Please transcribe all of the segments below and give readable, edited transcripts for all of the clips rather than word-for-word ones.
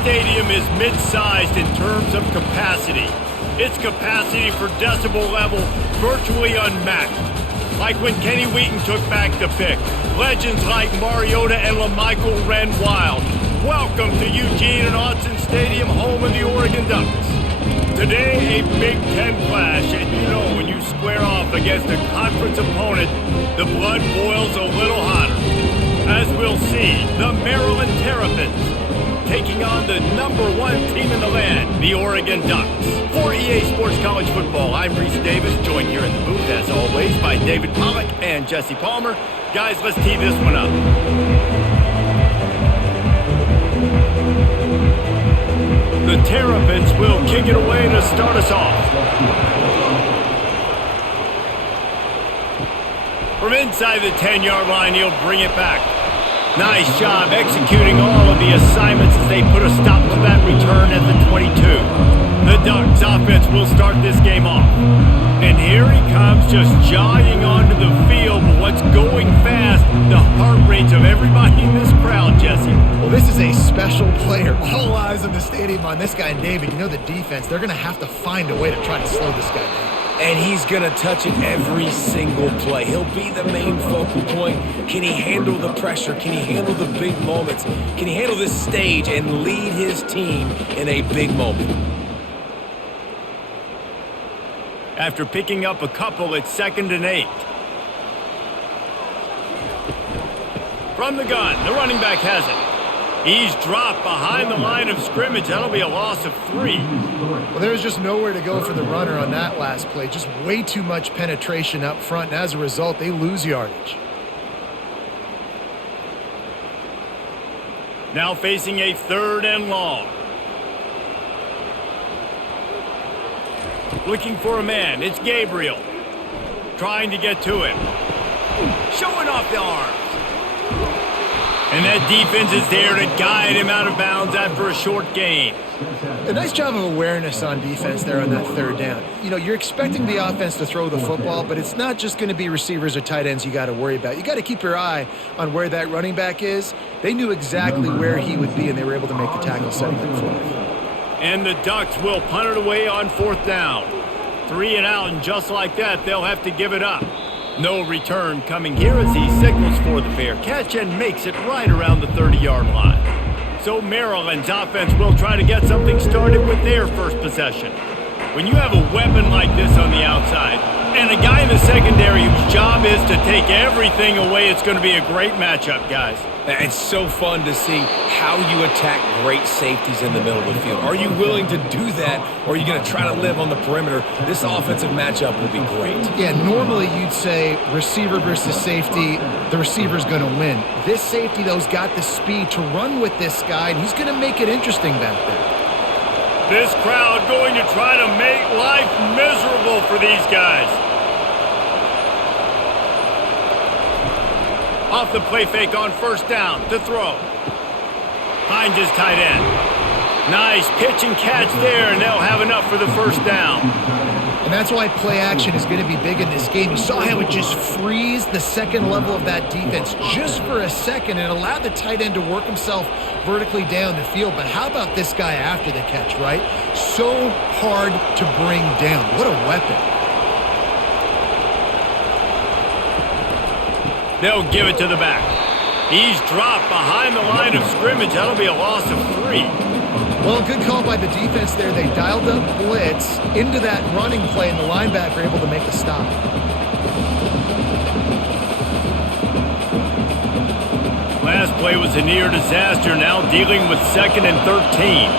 stadium is mid-sized in terms of capacity. Its capacity for decibel level virtually unmatched. Like when Kenny Wheaton took back the pick. Legends like Mariota and LaMichael ran wild. Welcome to Eugene and Autzen Stadium, home of the Oregon Ducks. Today, a Big Ten clash, and you know when you square off against a conference opponent, the blood boils a little hotter. As we'll see, the Maryland Terrapins taking on the #1 team in the land, the Oregon Ducks. For EA Sports College Football, I'm Reese Davis, joined here in the booth, as always, by David Pollack and Jesse Palmer. Guys, let's tee this one up. The Terrapins will kick it away to start us off. From inside the 10-yard line, he'll bring it back. Nice job executing all of the assignments as they put a stop to that return at the 22. The Ducks offense will start this game off. And here he comes, just jogging onto the field. But what's going fast? The heart rates of everybody in this crowd, Jesse. Well, this is a special player. All eyes in the stadium on this guy. And David, you know the defense, they're going to have to find a way to try to slow this guy down. And he's going to touch it every single play. He'll be the main focal point. Can he handle the pressure? Can he handle the big moments? Can he handle this stage and lead his team in a big moment? After picking up a couple, it's 2nd and 8. From the gun, the running back has it. He's dropped behind the line of scrimmage. That'll be a loss of 3. Well, there was just nowhere to go for the runner on that last play. Just way too much penetration up front, and as a result, they lose yardage. Now facing a 3rd and long. Looking for a man. It's Gabriel. Trying to get to him. Showing off the arms. And that defense is there to guide him out of bounds after a short gain. A nice job of awareness on defense there on that 3rd down. You know, you're expecting the offense to throw the football, but it's not just going to be receivers or tight ends you got to worry about. You got to keep your eye on where that running back is. They knew exactly where he would be, and they were able to make the tackle setting up for him. And the Ducks will punt it away on 4th down. 3 and out, and just like that, they'll have to give it up. No return coming here as he signals for the fair catch and makes it right around the 30-yard line. So Maryland's offense will try to get something started with their first possession. When you have a weapon like this on the outside and a guy in the secondary whose job is to take everything away, it's going to be a great matchup, guys. It's so fun to see how you attack great safeties in the middle of the field. Are you willing to do that, or are you going to try to live on the perimeter? This offensive matchup will be great. Yeah, normally you'd say receiver versus safety, the receiver's going to win. This safety, though, has got the speed to run with this guy, and he's going to make it interesting back there. This crowd going to try to make life miserable for these guys. Off the play fake on 1st down to throw. Finds his tight end. Nice pitch and catch there, and they'll have enough for the 1st down. And that's why play action is going to be big in this game. You saw how it just frees the second level of that defense just for a second and allowed the tight end to work himself vertically down the field. But how about this guy after the catch, right? So hard to bring down. What a weapon. They'll give it to the back. He's dropped behind the line of scrimmage. That'll be a loss of 3. Well, good call by the defense there. They dialed up blitz into that running play, and the linebacker able to make the stop. Last play was a near disaster. Now dealing with 2nd and 13.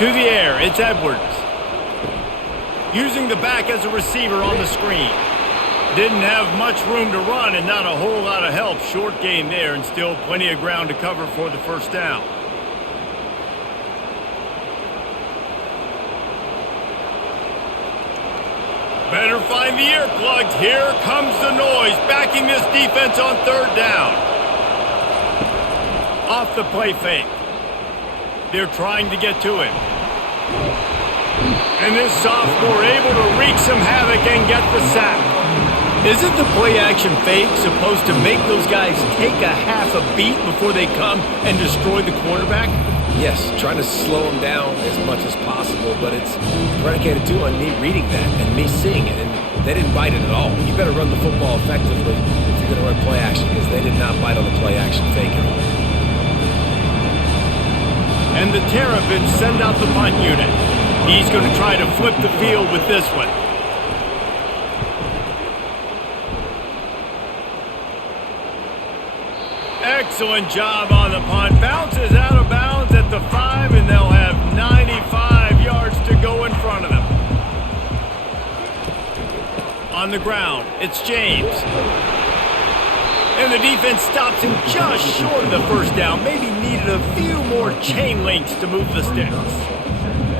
To the air, it's Edwards. Using the back as a receiver on the screen. Didn't have much room to run and not a whole lot of help. Short gain there and still plenty of ground to cover for the 1st down. Better find the earplugs. Here comes the noise, backing this defense on 3rd down. Off the play fake. They're trying to get to him. And this sophomore able to wreak some havoc and get the sack. Isn't the play-action fake supposed to make those guys take a half a beat before they come and destroy the quarterback? Yes, trying to slow him down as much as possible, but it's predicated too on me reading that and me seeing it, and they didn't bite it at all. You better run the football effectively if you're going to run play action, because they did not bite on the play action fake at all. And the Terrapins send out the punt unit. He's going to try to flip the field with this one. Excellent job on the punt. Bounces out of bounds at the 5, and they'll have 95 yards to go in front of them. On the ground, it's James. And the defense stops him just short of the first down. Maybe needed a few more chain links to move the sticks.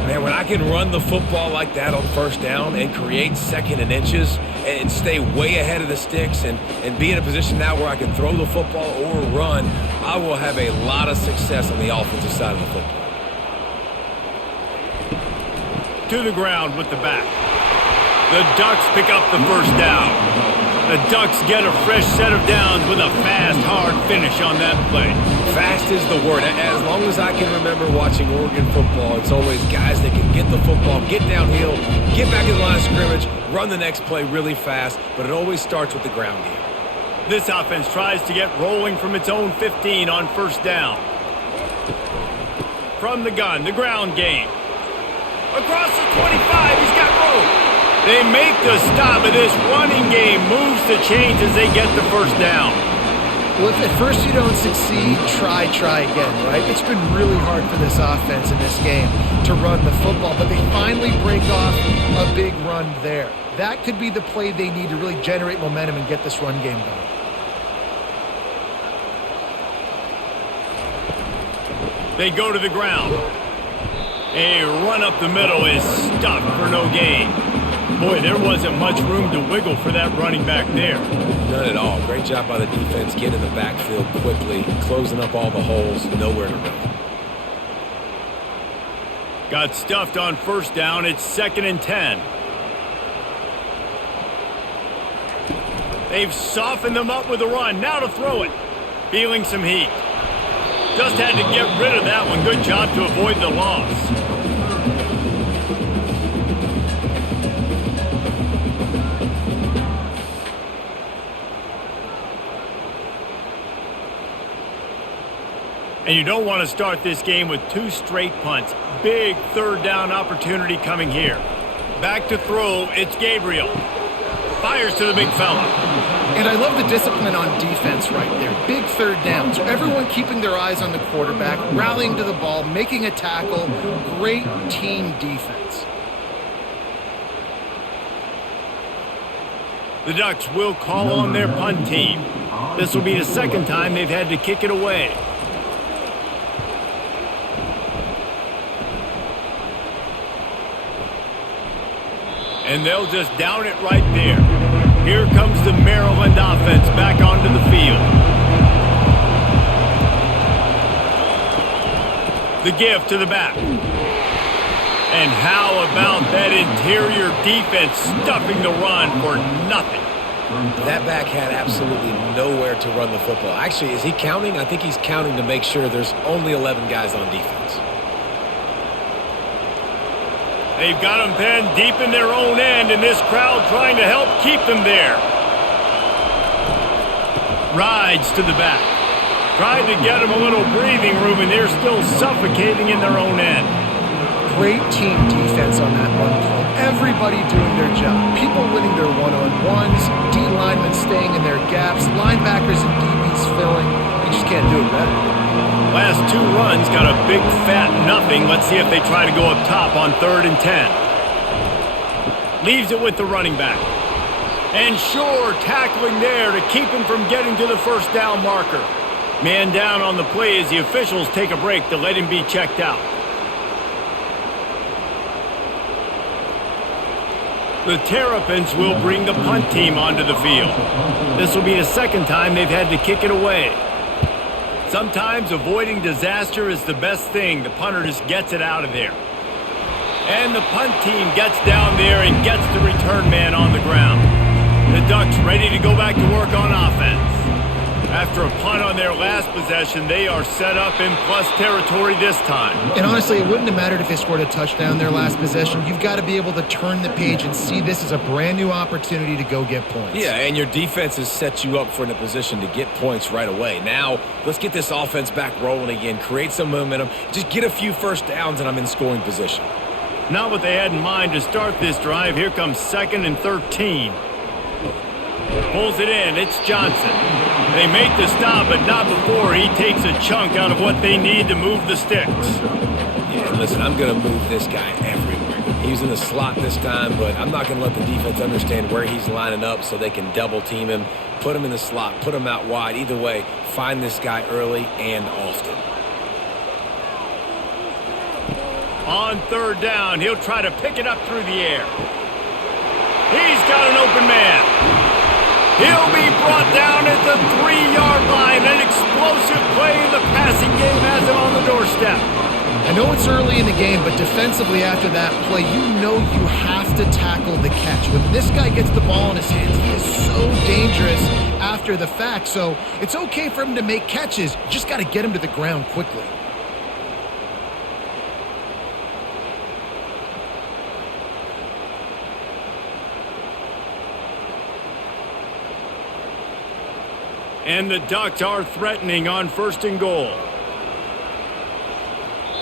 Man, when I can run the football like that on first down and create 2nd and inches and stay way ahead of the sticks and be in a position now where I can throw the football or run, I will have a lot of success on the offensive side of the football. To the ground with the back. The Ducks pick up the first down. The Ducks get a fresh set of downs with a fast, hard finish on that play. Fast is the word. As long as I can remember watching Oregon football, it's always guys that can get the football, get downhill, get back in the line of scrimmage, run the next play really fast, but it always starts with the ground game. This offense tries to get rolling from its own 15 on first down. From the gun, the ground game. Across the 25, he's got room. They make the stop, and this running game moves the chains as they get the first down. Well, if at first you don't succeed, try again, right? It's been really hard for this offense in this game to run the football, but they finally break off a big run there. That could be the play they need to really generate momentum and get this run game going. They go to the ground. A run up the middle is stuffed for no gain. Boy, there wasn't much room to wiggle for that running back there. None at all. Great job by the defense getting in the backfield quickly, closing up all the holes, nowhere to run. Got stuffed on first down. It's 2nd and 10. They've softened them up with a run. Now to throw it. Feeling some heat. Just had to get rid of that one. Good job to avoid the loss. And you don't want to start this game with 2 straight punts. Big 3rd down opportunity coming here. Back to throw, it's Gabriel. Fires to the big fella. And I love the discipline on defense right there. Big 3rd down. So everyone keeping their eyes on the quarterback, rallying to the ball, making a tackle. Great team defense. The Ducks will call on their punt team. This will be the 2nd time they've had to kick it away. And they'll just down it right there. Here comes the Maryland offense back onto the field. The give to the back. And how about that interior defense stuffing the run for nothing? That back had absolutely nowhere to run the football. Actually, is he counting? I think he's counting to make sure there's only 11 guys on defense. They've got them pinned deep in their own end, and this crowd trying to help keep them there. Rides to the back. Tried to get them a little breathing room, and they're still suffocating in their own end. Great team defense on that one play. Everybody doing their job. People winning their one-on-ones, D linemen staying in their gaps, linebackers and DBs filling. You just can't do it better. Last 2 runs got a big fat nothing. Let's see if they try to go up top on 3rd and 10. Leaves it with the running back. And sure, tackling there to keep him from getting to the first down marker. Man down on the play as the officials take a break to let him be checked out. The Terrapins will bring the punt team onto the field. This will be the 2nd time they've had to kick it away. Sometimes avoiding disaster is the best thing. The punter just gets it out of there. And the punt team gets down there and gets the return man on the ground. The Ducks ready to go back to work on offense. After a punt on their last possession, they are set up in plus territory this time. And honestly, it wouldn't have mattered if they scored a touchdown their last possession. You've got to be able to turn the page and see this as a brand new opportunity to go get points. Yeah, and your defense has set you up for a position to get points right away. Now, let's get this offense back rolling again, create some momentum, just get a few first downs, and I'm in scoring position. Not what they had in mind to start this drive. Here comes 2nd and 13. Pulls it in. It's Johnson. They make the stop, but not before he takes a chunk out of what they need to move the sticks. Yeah, listen, I'm going to move this guy everywhere. He's in the slot this time, but I'm not going to let the defense understand where he's lining up so they can double team him, put him in the slot, put him out wide. Either way, find this guy early and often. On 3rd down, he'll try to pick it up through the air. He's got an open man. He'll be brought down at the 3-yard line. An explosive play in the passing game has him on the doorstep. I know it's early in the game, but defensively after that play, you know you have to tackle the catch. When this guy gets the ball in his hands, he is so dangerous after the fact. So it's okay for him to make catches. You just got to get him to the ground quickly. And the Ducks are threatening on 1st and goal.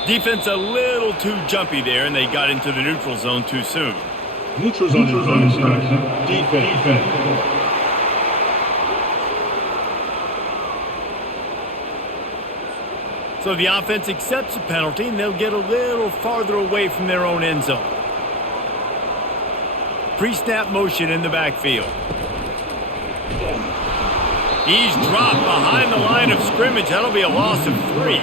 Defense a little too jumpy there, and they got into the neutral zone too soon. Neutral zone infraction. Defense. So the offense accepts the penalty, and they'll get a little farther away from their own end zone. Pre-snap motion in the backfield. He's dropped behind the line of scrimmage. That'll be a loss of 3.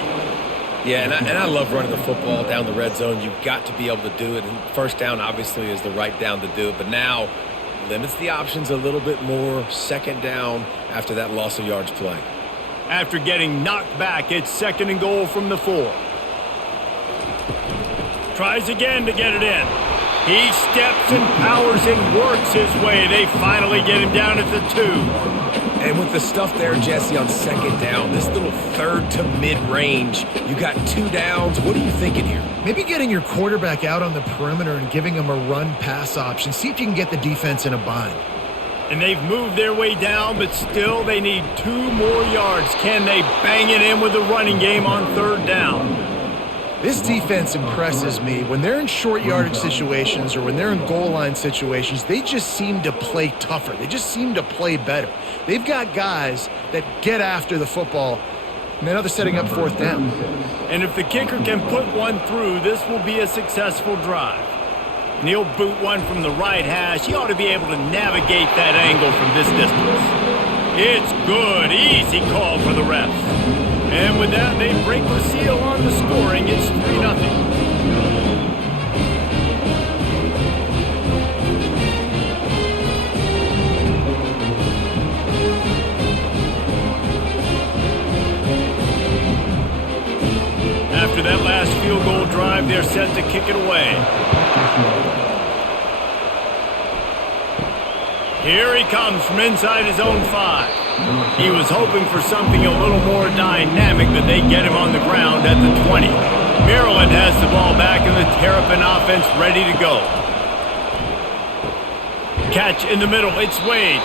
Yeah, and I love running the football down the red zone. You've got to be able to do it. And 1st down, obviously, is the right down to do it. But now limits the options a little bit more. 2nd down after that loss of yards play. After getting knocked back, it's 2nd and goal from the 4. Tries again to get it in. He steps and powers and works his way. They finally get him down at the 2. And with the stuff there, Jesse, on 2nd down, this little 3rd to mid-range, you got 2 downs. What are you thinking here? Maybe getting your quarterback out on the perimeter and giving him a run-pass option. See if you can get the defense in a bind. And they've moved their way down, but still they need 2 more yards. Can they bang it in with the running game on 3rd down? This defense impresses me. When they're in short yardage situations or when they're in goal line situations, they just seem to play tougher. They just seem to play better. They've got guys that get after the football, and now they're setting up 4th down. And if the kicker can put one through, this will be a successful drive. And he'll boot one from the right hash. He ought to be able to navigate that angle from this distance. It's good. Easy call for the refs. And with that, they break the seal on the scoring. It's 3-0. After that last field goal drive, they're set to kick it away. Here he comes from inside his own 5. He was hoping for something a little more dynamic, but they get him on the ground at the 20. Maryland has the ball back and the Terrapin offense ready to go. Catch in the middle. It's Wade.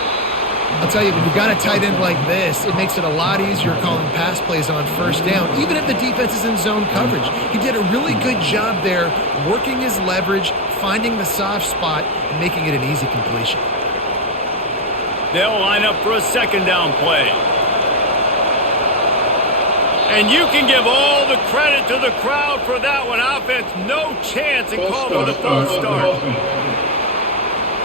I'll tell you, when you've got a tight end like this, it makes it a lot easier calling pass plays on 1st down, even if the defense is in zone coverage. He did a really good job there, working his leverage, finding the soft spot, and making it an easy completion. They'll line up for a 2nd down play. And you can give all the credit to the crowd for that one. Offense, no chance, and call for the false start.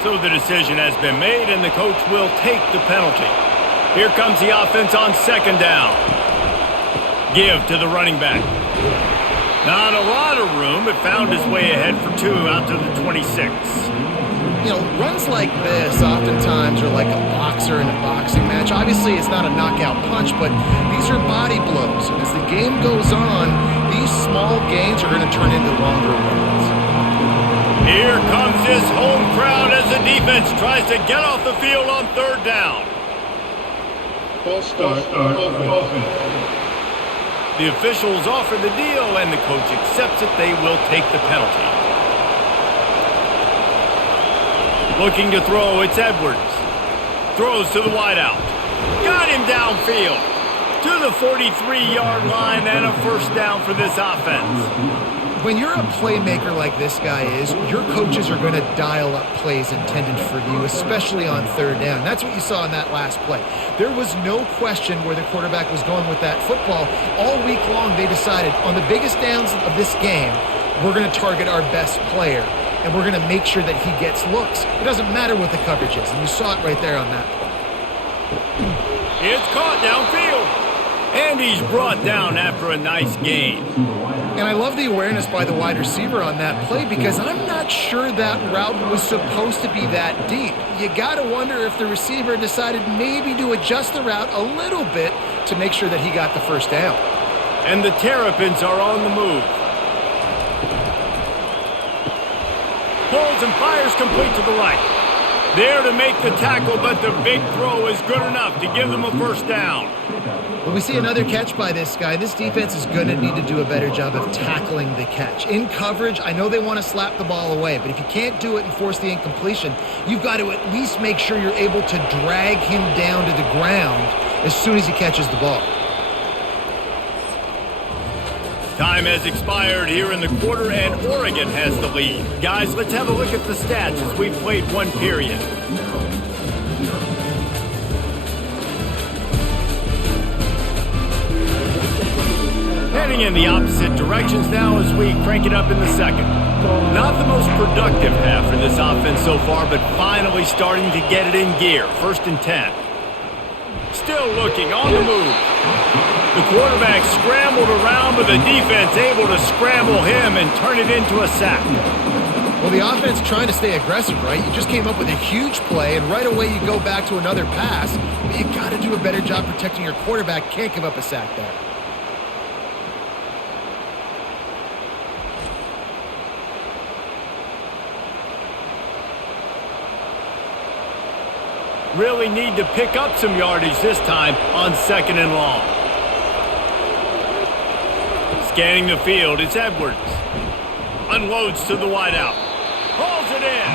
So the decision has been made, and the coach will take the penalty. Here comes the offense on 2nd down. Give to the running back. Not a lot of room, but found his way ahead for 2 out to the 26. You know, runs like this oftentimes are like a boxer in a boxing match. Obviously, it's not a knockout punch, but these are body blows. And as the game goes on, these small gains are going to turn into longer runs. Here comes this home crowd as the defense tries to get off the field on third down. False start, offense. The officials offer the deal, and the coach accepts it. They will take the penalty. Looking to throw, it's Edwards. Throws to the wideout. Got him downfield. To the 43-yard line, and a first down for this offense. When you're a playmaker like this guy is, your coaches are going to dial up plays intended for you, especially on third down. That's what you saw in that last play. There was no question where the quarterback was going with that football. All week long, they decided on the biggest downs of this game, we're going to target our best player, and we're going to make sure that he gets looks. It doesn't matter what the coverage is, and you saw it right there on that play. It's caught downfield. And he's brought down after a nice gain. And I love the awareness by the wide receiver on that play because I'm not sure that route was supposed to be that deep. You got to wonder if the receiver decided maybe to adjust the route a little bit to make sure that he got the first down. And the Terrapins are on the move. Pulls and fires complete to the right. There to make the tackle, but the big throw is good enough to give them a first down. When we see another catch by this guy, this defense is going to need to do a better job of tackling the catch. In coverage, I know they want to slap the ball away, but if you can't do it and force the incompletion, you've got to at least make sure you're able to drag him down to the ground as soon as he catches the ball. Time has expired here in the quarter, and Oregon has the lead. Guys, let's have a look at the stats as we've played one period. Heading in the opposite directions now as we crank it up in the second. Not the most productive half for this offense so far, but finally starting to get it in gear. 1st and 10. Still looking on the move. The quarterback scrambled around, but the defense able to scramble him and turn it into a sack. Well, the offense trying to stay aggressive, right? You just came up with a huge play, and right away you go back to another pass. But you got to do a better job protecting your quarterback. Can't give up a sack there. Really need to pick up some yardage this time on 2nd and long. Scanning the field, it's Edwards. Unloads to the wideout. Hauls it in.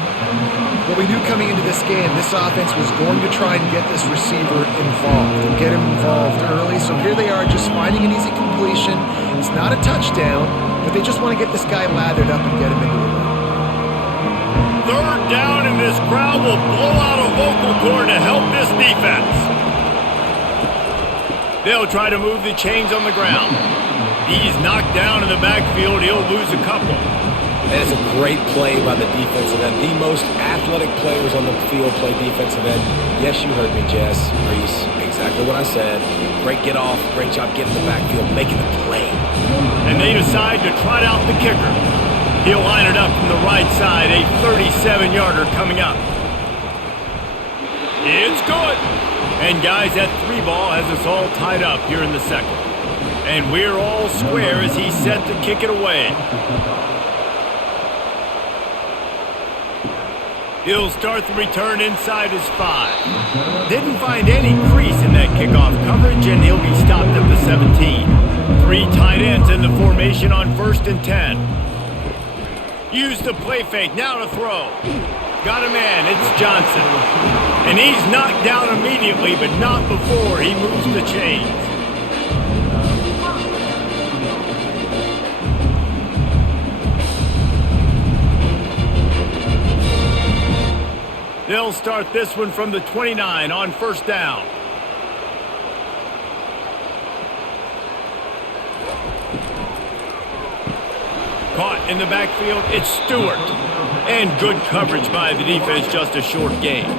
Well, we knew coming into this game, this offense was going to try and get this receiver involved and get him involved early. So here they are just finding an easy completion. It's not a touchdown, but they just want to get this guy lathered up and get him into the run. 3rd down, and this crowd will blow out a vocal cord to help this defense. They'll try to move the chains on the ground. He's knocked down in the backfield. He'll lose a couple. And it's a great play by the defensive end. The most athletic players on the field play defensive end. Yes, you heard me, Jess, Reese. Exactly what I said. Great get off. Great job getting the backfield, making the play. And they decide to trot out the kicker. He'll line it up from the right side. A 37-yarder coming up. It's good. And guys, that 3-ball has us all tied up here in the second. And we're all square as he's set to kick it away. He'll start the return inside his 5. Didn't find any crease in that kickoff coverage, and he'll be stopped at the 17. 3 tight ends in the formation on 1st and 10. Use the play fake, now to throw. Got a man, it's Johnson. And he's knocked down immediately, but not before he moves the chains. They'll start this one from the 29 on 1st down. Caught in the backfield, it's Stewart. And good coverage by the defense, just a short gain.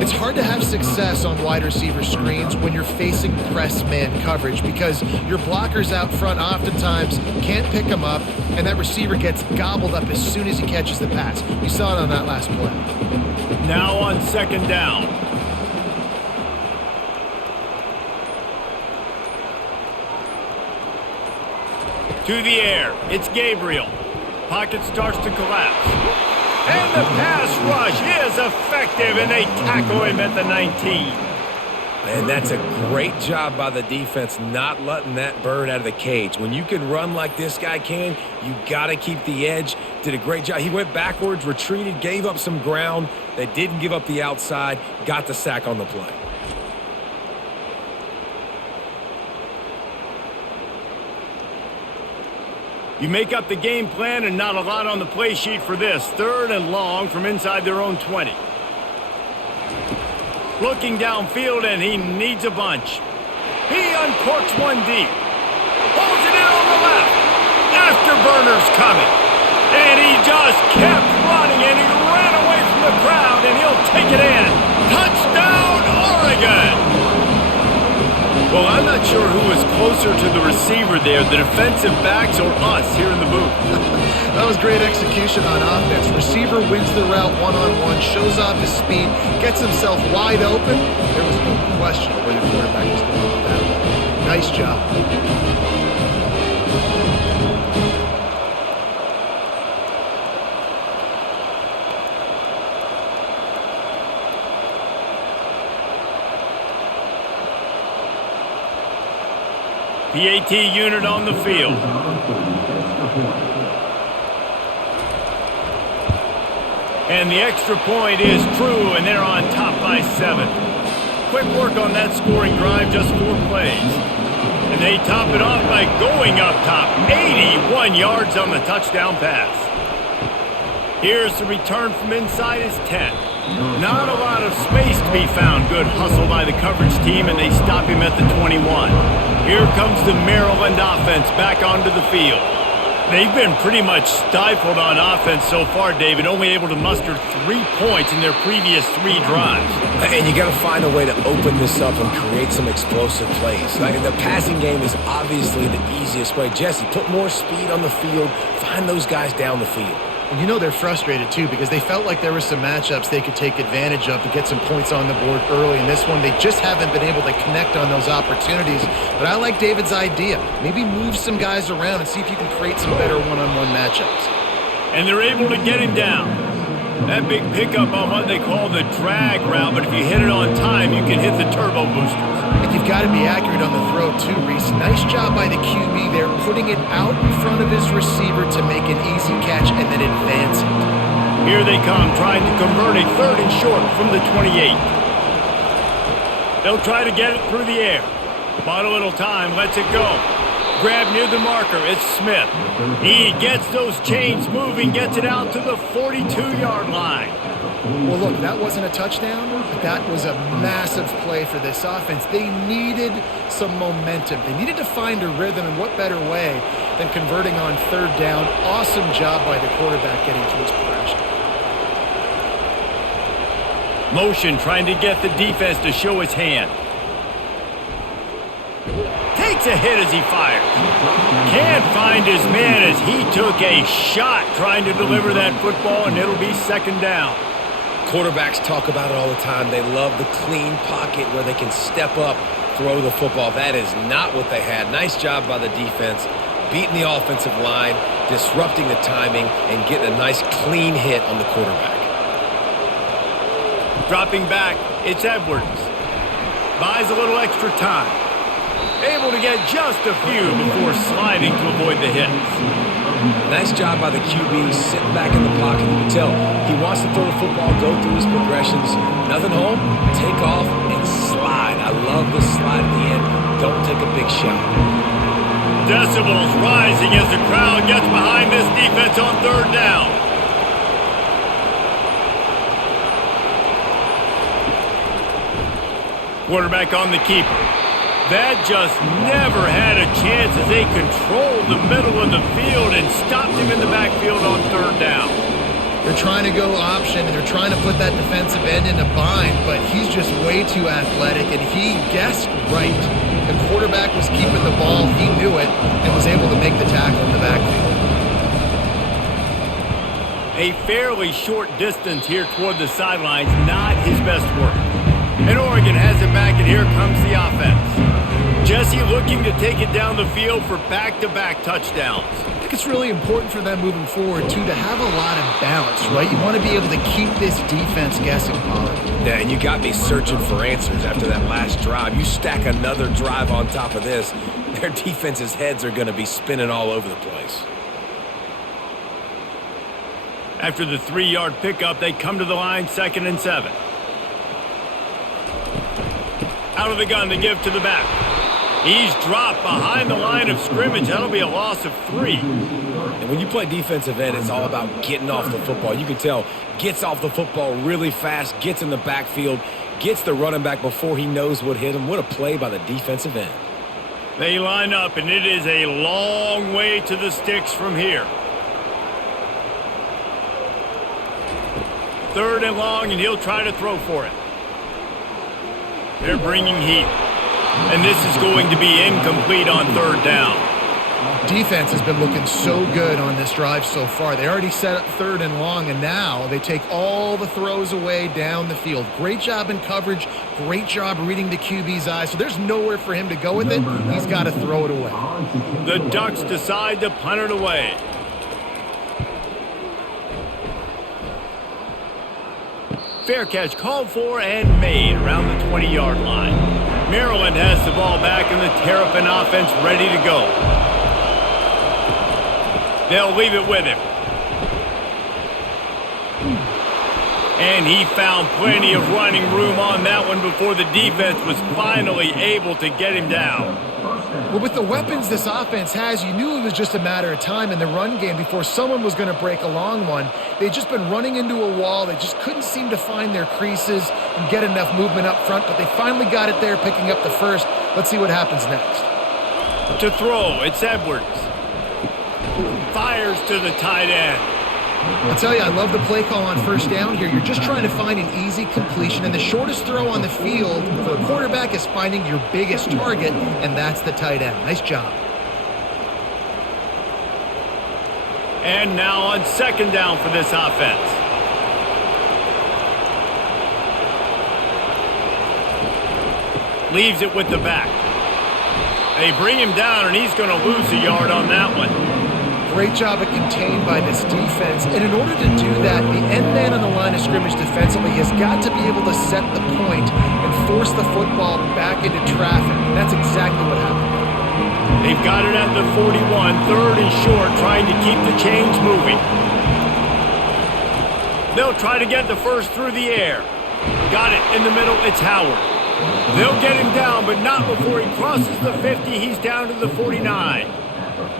It's hard to have success on wide receiver screens when you're facing press man coverage because your blockers out front oftentimes can't pick them up, and that receiver gets gobbled up as soon as he catches the pass. We saw it on that last play. Now on 2nd down. To the air, it's Gabriel. Pocket starts to collapse. And the pass rush is effective, and they tackle him at the 19. And that's a great job by the defense not letting that bird out of the cage. When you can run like this guy can, you got to keep the edge. Did a great job. He went backwards, retreated, gave up some ground. They didn't give up the outside, got the sack on the play. You make up the game plan and not a lot on the play sheet for this. 3rd and long from inside their own 20. Looking downfield, and he needs a bunch. He uncorks one deep. Pulls it in on the left. Afterburner's coming. And he just kept running, and he ran away from the crowd, and he'll take it in. Touchdown, Oregon! Well, I'm not sure who was closer to the receiver there, the defensive backs or us here in the booth. That was great execution on offense. Receiver wins the route one-on-one, shows off his speed, gets himself wide open. There was no question where the quarterback was going with that ball. Nice job. PAT unit on the field. And the extra point is true, and they're on top by 7. Quick work on that scoring drive, just 4 plays. And they top it off by going up top. 81 yards on the touchdown pass. Here's the return from inside his 10. Not a lot of space to be found. Good hustle by the coverage team, and they stop him at the 21. Here comes the Maryland offense back onto the field. They've been pretty much stifled on offense so far, David, only able to muster 3 points in their previous 3 drives. And you got to find a way to open this up and create some explosive plays. Like the passing game is obviously the easiest way. Jesse, put more speed on the field. Find those guys down the field. And you know they're frustrated, too, because they felt like there were some matchups they could take advantage of to get some points on the board early. In this one, they just haven't been able to connect on those opportunities. But I like David's idea. Maybe move some guys around and see if you can create some better one-on-one matchups. And they're able to get him down. That big pickup on what they call the drag route, but if you hit it on time, you can hit the turbo boosters. And you've got to be accurate on the throw, too, Reese. Nice job by the QB there, putting it out in front of his receiver to make an easy catch and then advance it. Here they come, trying to convert a 3rd and short from the 28. They'll try to get it through the air. Bought a little time, lets it go. Grab near the marker, it's Smith. He gets those chains moving, gets it out to the 42-yard line. Well, look, that wasn't a touchdown, but that was a massive play for this offense. They needed some momentum. They needed to find a rhythm, and what better way than converting on 3rd down. Awesome job by the quarterback getting to his progression. Motion, trying to get the defense to show his hand. Takes a hit as he fires. Can't find his man as he took a shot trying to deliver that football, and it'll be 2nd down. Quarterbacks talk about it all the time. They love the clean pocket where they can step up, throw the football. That is not what they had. Nice job by the defense, beating the offensive line, disrupting the timing, and getting a nice clean hit on the quarterback. Dropping back, it's Edwards. Buys a little extra time. Able to get just a few before sliding to avoid the hits. Nice job by the QB, sitting back in the pocket. You can tell he wants to throw the football, go through his progressions. Nothing home, take off, and slide. I love the slide at the end. Don't take a big shot. Decibels rising as the crowd gets behind this defense on 3rd down. Quarterback on the keeper. That just never had a chance as they controlled the middle of the field and stopped him in the backfield on 3rd down. They're trying to go option, and they're trying to put that defensive end in a bind, but he's just way too athletic, and he guessed right. The quarterback was keeping the ball. He knew it and was able to make the tackle in the backfield. A fairly short distance here toward the sidelines, not his best work. And Oregon has it back, and here comes the offense. Jesse looking looking to take it down the field for back-to-back touchdowns. I think it's really important for them moving forward, too, to have a lot of balance, right? You want to be able to keep this defense guessing, Pollard. Yeah, and you got me searching for answers after that last drive. You stack another drive on top of this, their defense's heads are going to be spinning all over the place. After the 3-yard pickup, they come to the line 2nd and 7. Out of the gun, they give to the back. He's dropped behind the line of scrimmage. That'll be a loss of 3. And when you play defensive end, it's all about getting off the football. You can tell, gets off the football really fast, gets in the backfield, gets the running back before he knows what hit him. What a play by the defensive end. They line up, and it is a long way to the sticks from here. 3rd and long, and he'll try to throw for it. They're bringing heat. And this is going to be incomplete on 3rd down. Defense has been looking so good on this drive so far. They already set up 3rd and long, and now they take all the throws away down the field. Great job in coverage. Great job reading the QB's eyes. So there's nowhere for him to go with it. He's got to throw it away. The Ducks decide to punt it away. Fair catch called for and made around the 20-yard line. Maryland has the ball back and the Terrapin offense ready to go. They'll leave it with him. And he found plenty of running room on that one before the defense was finally able to get him down. Well, with the weapons this offense has, you knew it was just a matter of time in the run game before someone was going to break a long one. They'd just been running into a wall. They just couldn't seem to find their creases and get enough movement up front, but they finally got it there, picking up the first. Let's see what happens next. To throw, it's Edwards. Fires to the tight end. I'll tell you, I love the play call on 1st down here. You're just trying to find an easy completion, and the shortest throw on the field for the quarterback is finding your biggest target, and that's the tight end. Nice job. And now on 2nd down for this offense. Leaves it with the back. They bring him down, and he's going to lose a yard on that one. Great job of contained by this defense. And in order to do that, the end man on the line of scrimmage defensively has got to be able to set the point and force the football back into traffic. That's exactly what happened. They've got it at the 41, 3rd and short, trying to keep the chains moving. They'll try to get the first through the air. Got it in the middle, it's Howard. They'll get him down, but not before he crosses the 50. He's down to the 49.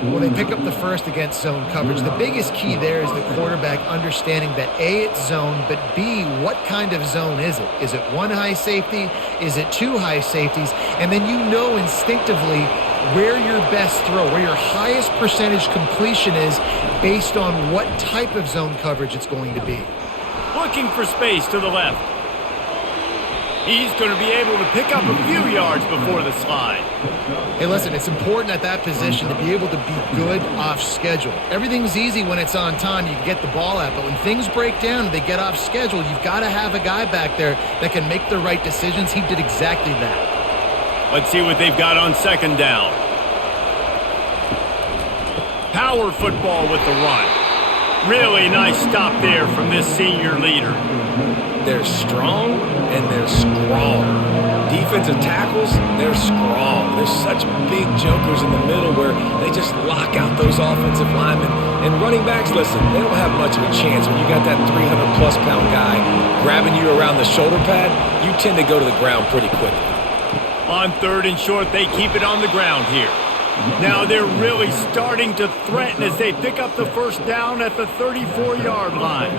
Well, they pick up the first against zone coverage. The biggest key there is the quarterback understanding that A, it's zone, but B, what kind of zone is it? Is it 1 high safety? Is it 2 high safeties? And then you know instinctively where your best throw, where your highest percentage completion is based on what type of zone coverage it's going to be. Looking for space to the left. He's going to be able to pick up a few yards before the slide. Hey, listen, it's important at that position to be able to be good off schedule. Everything's easy when it's on time. You can get the ball out, but when things break down and they get off schedule, you've got to have a guy back there that can make the right decisions. He did exactly that. Let's see what they've got on 2nd down. Power football with the run. Really nice stop there from this senior leader. They're strong and they're strong. Defensive tackles, they're strong. They're such big jokers in the middle where they just lock out those offensive linemen. And running backs, listen, they don't have much of a chance when you got that 300-plus pound guy grabbing you around the shoulder pad. You tend to go to the ground pretty quickly. On 3rd and short, they keep it on the ground here. Now they're really starting to threaten as they pick up the 1st down at the 34-yard line.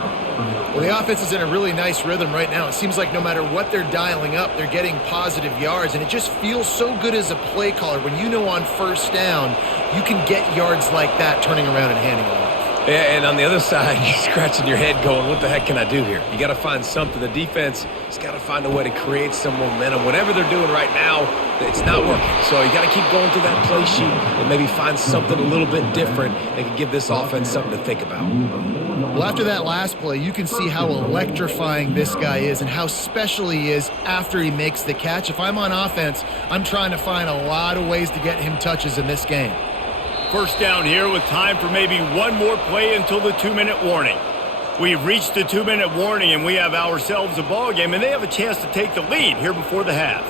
Well, the offense is in a really nice rhythm right now. It seems like no matter what they're dialing up, they're getting positive yards, and it just feels so good as a play caller when you know on 1st down you can get yards like that turning around and handing it off. Yeah, and on the other side, you're scratching your head going, what the heck can I do here? You got to find something. The defense has got to find a way to create some momentum. Whatever they're doing right now, it's not working. So you got to keep going through that play sheet and maybe find something a little bit different that can give this offense something to think about. Well, after that last play, you can see how electrifying this guy is and how special he is after he makes the catch. If I'm on offense, I'm trying to find a lot of ways to get him touches in this game. First down here with time for maybe one more play until the 2-minute warning. We've reached the 2-minute warning, and we have ourselves a ball game, and they have a chance to take the lead here before the half.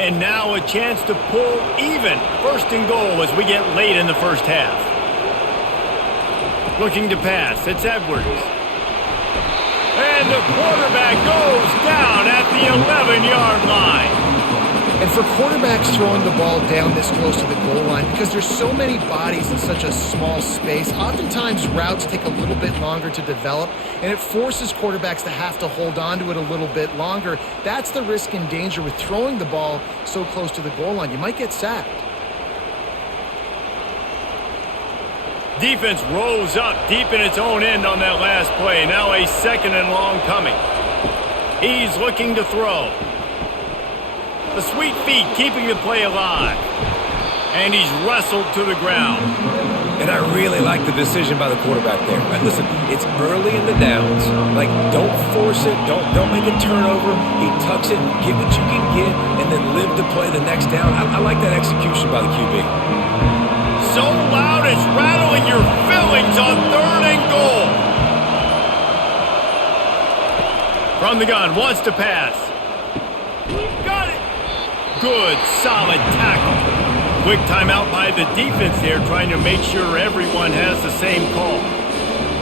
And now a chance to pull even. First and goal as we get late in the first half. Looking to pass. It's Edwards. And the quarterback goes down at the 11-yard line. And for quarterbacks throwing the ball down this close to the goal line, because there's so many bodies in such a small space, oftentimes routes take a little bit longer to develop, and it forces quarterbacks to have to hold on to it a little bit longer. That's the risk and danger with throwing the ball so close to the goal line. You might get sacked. Defense rolls up deep in its own end on that last play. Now a second and long coming. He's looking to throw. The sweet feet keeping the play alive. And he's wrestled to the ground. And I really like the decision by the quarterback there. Right, listen, it's early in the downs. Like, don't force it. Don't make a turnover. He tucks it, get what you can get, and then live to play the next down. I like that execution by the QB. So loud it's rattling your fillings on 3rd and goal. From the gun, wants to pass. Got it. Good, solid tackle. Quick timeout by the defense there, trying to make sure everyone has the same call.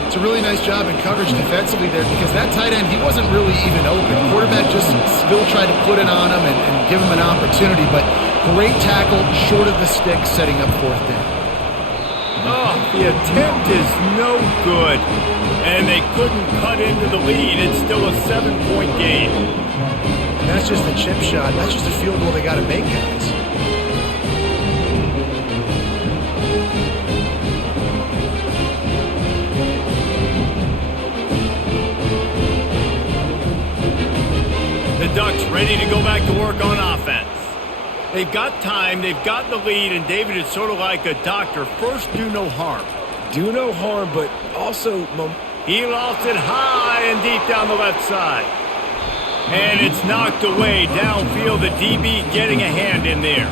It's a really nice job in coverage defensively there, because that tight end, he wasn't really even open. Quarterback just still tried to put it on him and give him an opportunity, but great tackle, short of the stick, setting up 4th down. Oh, the attempt is no good, and they couldn't cut into the lead. It's still a 7-point game. And that's just a chip shot. That's just a field goal they got to make, guys. The Ducks ready to go back to work on offense. They've got time, they've got the lead, and David is sort of like a doctor. First, do no harm. Do no harm, but also... He lost it high and deep down the left side. And it's knocked away downfield. The DB getting a hand in there.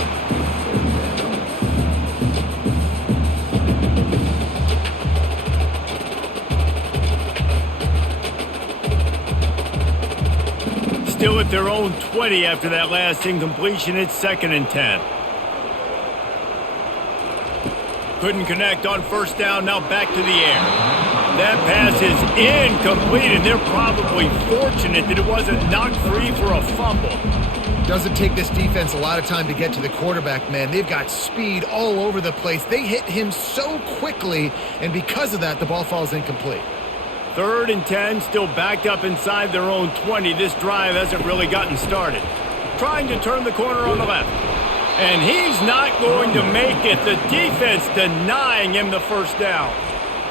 Still at their own 20 after that last incompletion. It's 2nd and 10. Couldn't connect on first down. Now back to the air. That pass is incomplete, and they're probably fortunate that it wasn't knocked free for a fumble. Doesn't take this defense a lot of time to get to the quarterback, man. They've got speed all over the place. They hit him so quickly, and because of that, the ball falls incomplete. 3rd and 10, still backed up inside their own 20. This drive hasn't really gotten started. Trying to turn the corner on the left. And he's not going to make it. The defense denying him the first down.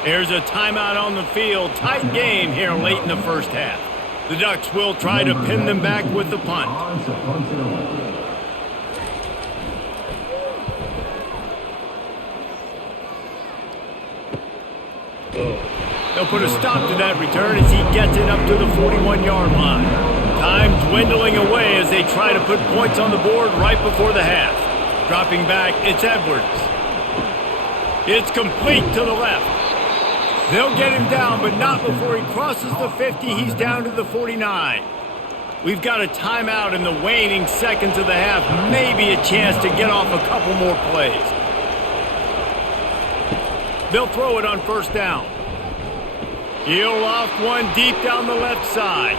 There's a timeout on the field. Tight game here late in the first half. The Ducks will try to pin them back with the punt. They'll put a stop to that return as he gets it up to the 41-yard line. Time dwindling away as they try to put points on the board right before the half. Dropping back, it's Edwards. It's complete to the left. They'll get him down, but not before he crosses the 50. He's down to the 49. We've got a timeout in the waning seconds of the half. Maybe a chance to get off a couple more plays. They'll throw it on first down. He'll loft one deep down the left side.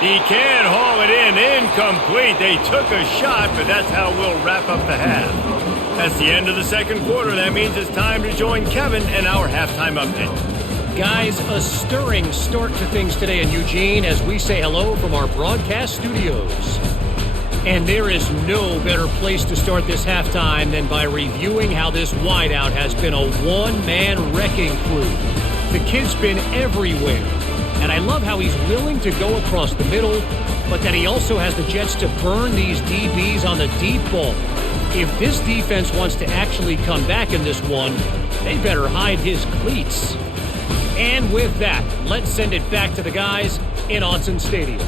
He can haul it in. Incomplete. They took a shot, but that's how we'll wrap up the half. That's the end of the second quarter. That means it's time to join Kevin and our halftime update. Guys, a stirring start to things today in Eugene as we say hello from our broadcast studios. And there is no better place to start this halftime than by reviewing how this wideout has been a one-man wrecking crew. The kid's been everywhere. And I love how he's willing to go across the middle, but that he also has the jets to burn these DBs on the deep ball. If this defense wants to actually come back in this one, they better hide his cleats. And with that, let's send it back to the guys in Autzen Stadium.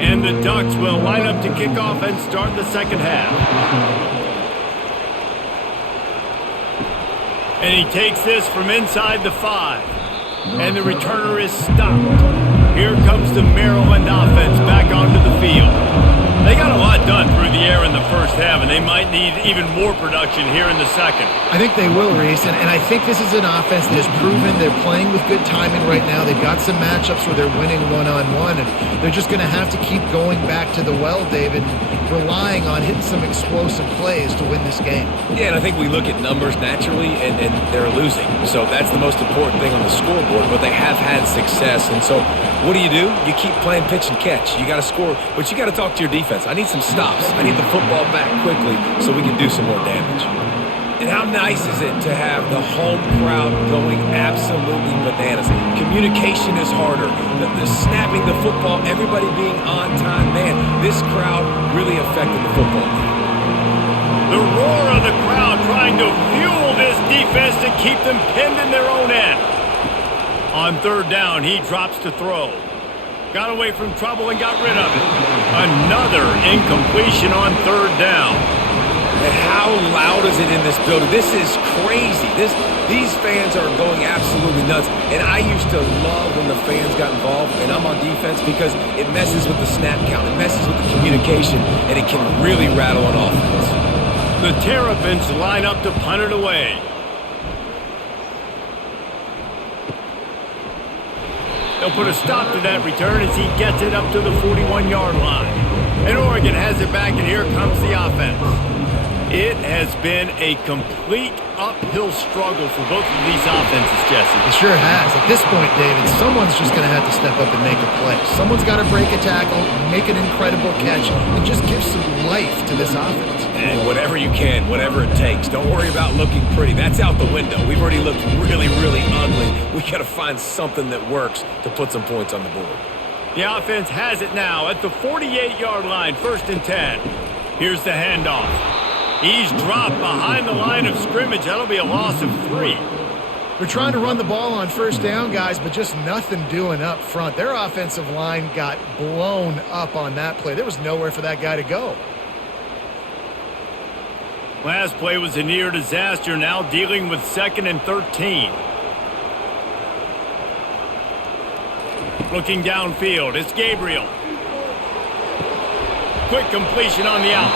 And the Ducks will line up to kick off and start the second half. And he takes this from inside the 5. And the returner is stopped. Here comes the Maryland offense back onto the field. They got a lot done through the air in the first half, and they might need even more production here in the second. I think they will, Reese, and I think this is an offense that has proven they're playing with good timing right now. They've got some matchups where they're winning one-on-one, and they're just going to have to keep going back to the well, David, relying on hitting some explosive plays to win this game. Yeah, and I think we look at numbers naturally, and they're losing. So that's the most important thing on the scoreboard, but they have had success. And so what do? You keep playing pitch and catch. You got to score, but you got to talk to your defense. I need some stops. I need the football back quickly so we can do some more damage. And how nice is it to have the home crowd going absolutely bananas? Communication is harder. The snapping the football, everybody being on time. Man, this crowd really affected the football game. The roar of the crowd trying to fuel this defense to keep them pinned in their own end. On third down, he drops to throw. Got away from trouble and got rid of it. Another incompletion on third down. And how loud is it in this building? This is crazy. These fans are going absolutely nuts. And I used to love when the fans got involved, and I'm on defense, because it messes with the snap count. It messes with the communication, and it can really rattle an offense. The Terrapins line up to punt it away. They'll put a stop to that return as he gets it up to the 41-yard line. And Oregon has it back, and here comes the offense. It has been a complete uphill struggle for both of these offenses, Jesse. It sure has. At this point, David, someone's just going to have to step up and make a play. Someone's got to break a tackle, make an incredible catch, and just give some life to this offense. And whatever you can, whatever it takes. Don't worry about looking pretty. That's out the window. We've already looked really, really ugly. We got to find something that works to put some points on the board. The offense has it now at the 48-yard line, 1st and 10. Here's the handoff. He's dropped behind the line of scrimmage. That'll be a loss of 3. They're trying to run the ball on first down, guys, but just nothing doing up front. Their offensive line got blown up on that play. There was nowhere for that guy to go. Last play was a near disaster, now dealing with 2nd and 13. Looking downfield, it's Gabriel. Quick completion on the out.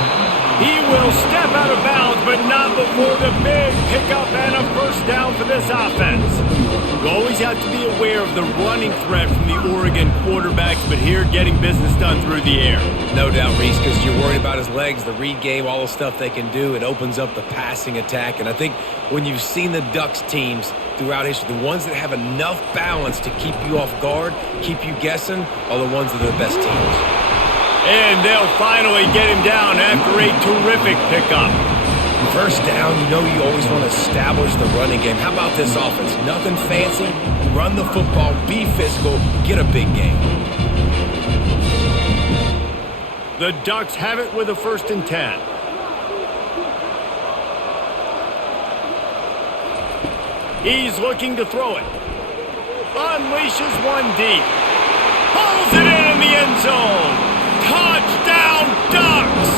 He will step out of bounds, but not before the big pickup and a first down for this offense. You always have to be aware of the running threat from the Oregon quarterbacks, but here getting business done through the air. No doubt, Reese, because you're worried about his legs, the read game, all the stuff they can do. It opens up the passing attack. And I think when you've seen the Ducks teams throughout history, the ones that have enough balance to keep you off guard, keep you guessing, are the ones that are the best teams. And they'll finally get him down after a terrific pickup. First down, you always want to establish the running game. How about this offense? Nothing fancy. Run the football, be physical, get a big game. The Ducks have it with a 1st and 10. He's looking to throw it. Unleashes one deep. Pulls it in the end zone. Touchdown, Ducks!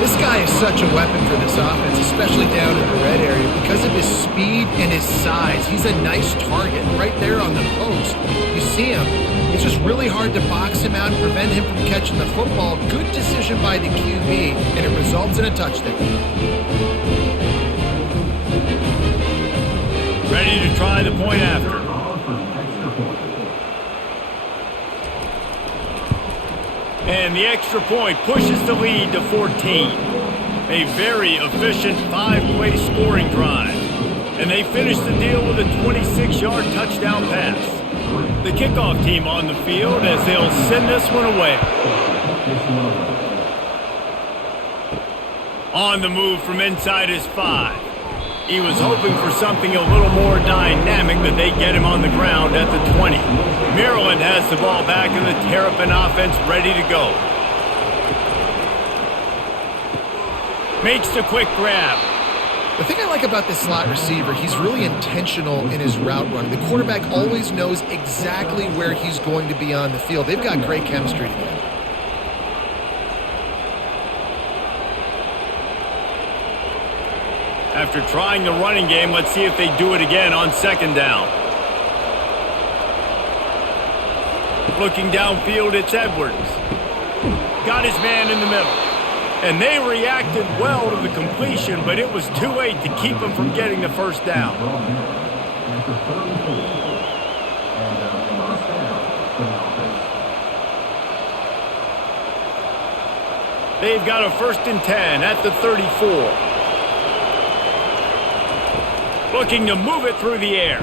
This guy is such a weapon for this offense, especially down in the red area, because of his speed and his size. He's a nice target right there on the post. You see him. It's just really hard to box him out and prevent him from catching the football. Good decision by the QB, and it results in a touchdown. Ready to try the point after. And the extra point pushes the lead to 14. A very efficient 5-play scoring drive. And they finish the deal with a 26-yard touchdown pass. The kickoff team on the field as they'll send this one away. On the move from inside his 5. He was hoping for something a little more dynamic, but they get him on the ground at the 20. Maryland has the ball back and the Terrapin offense ready to go. Makes the quick grab. The thing I like about this slot receiver, he's really intentional in his route running. The quarterback always knows exactly where he's going to be on the field. They've got great chemistry together. After trying the running game, let's see if they do it again on second down. Looking downfield, it's Edwards. Got his man in the middle. And they reacted well to the completion, but it was too late to keep him from getting the first down. They've got a 1st and 10 at the 34. Looking to move it through the air.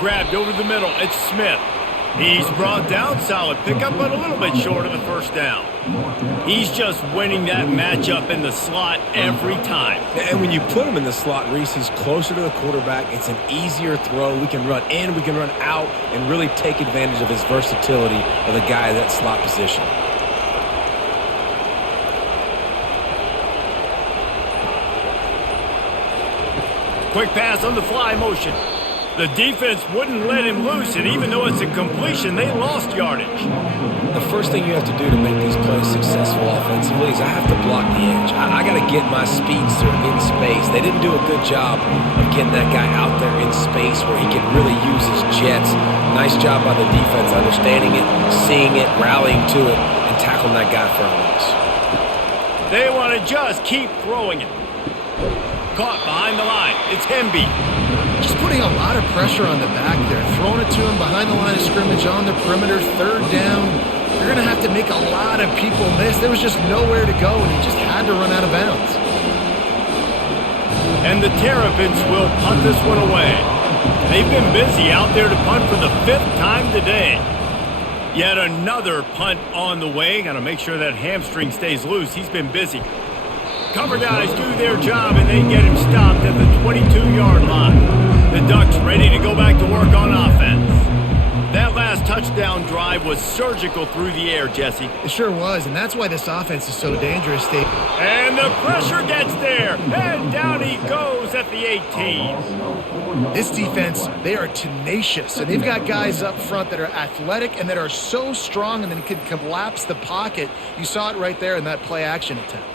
Grabbed over the middle. It's Smith. He's brought down. Solid pickup, but a little bit short of the first down. He's just winning that matchup in the slot every time. And when you put him in the slot, Reese, he's closer to the quarterback. It's an easier throw. We can run in, we can run out, and really take advantage of his versatility of the guy in that slot position. Quick pass on the fly motion. The defense wouldn't let him loose, and even though it's a completion, they lost yardage. The first thing you have to do to make these plays successful offensively is I have to block the edge. I got to get my speedster in space. They didn't do a good job of getting that guy out there in space where he can really use his jets. Nice job by the defense understanding it, seeing it, rallying to it, and tackling that guy for a loss. They want to just keep throwing it. Caught behind the line. It's Hemby. Just putting a lot of pressure on the back there. Throwing it to him behind the line of scrimmage on the perimeter. 3rd down. You're going to have to make a lot of people miss. There was just nowhere to go, and he just had to run out of bounds. And the Terrapins will punt this one away. They've been busy out there to punt for the 5th time today. Yet another punt on the way. Got to make sure that hamstring stays loose. He's been busy. Cover guys do their job, and they get him stopped at the 22-yard line. The Ducks ready to go back to work on offense. That last touchdown drive was surgical through the air, Jesse. It sure was, and that's why this offense is so dangerous, Dave. And the pressure gets there, and down he goes at the 18. This defense, they are tenacious, and they've got guys up front that are athletic and that are so strong and then can collapse the pocket. You saw it right there in that play-action attempt.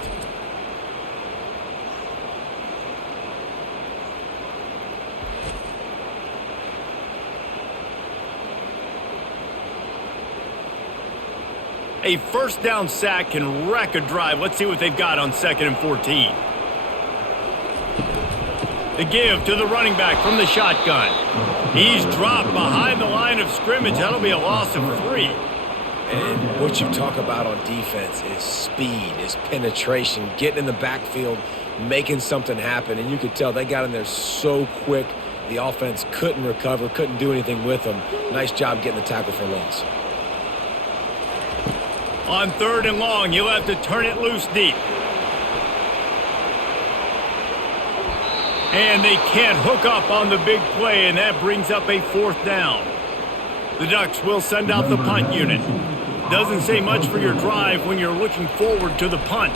A 1st down sack can wreck a drive. Let's see what they've got on 2nd and 14. The give to the running back from the shotgun. He's dropped behind the line of scrimmage. That'll be a loss of 3. And what you talk about on defense is speed, is penetration, getting in the backfield, making something happen. And you could tell they got in there so quick, the offense couldn't recover, couldn't do anything with them. Nice job getting the tackle for loss. On 3rd and long, you'll have to turn it loose deep. And they can't hook up on the big play, and that brings up a 4th down. The Ducks will send out the punt unit. Doesn't say much for your drive when you're looking forward to the punt.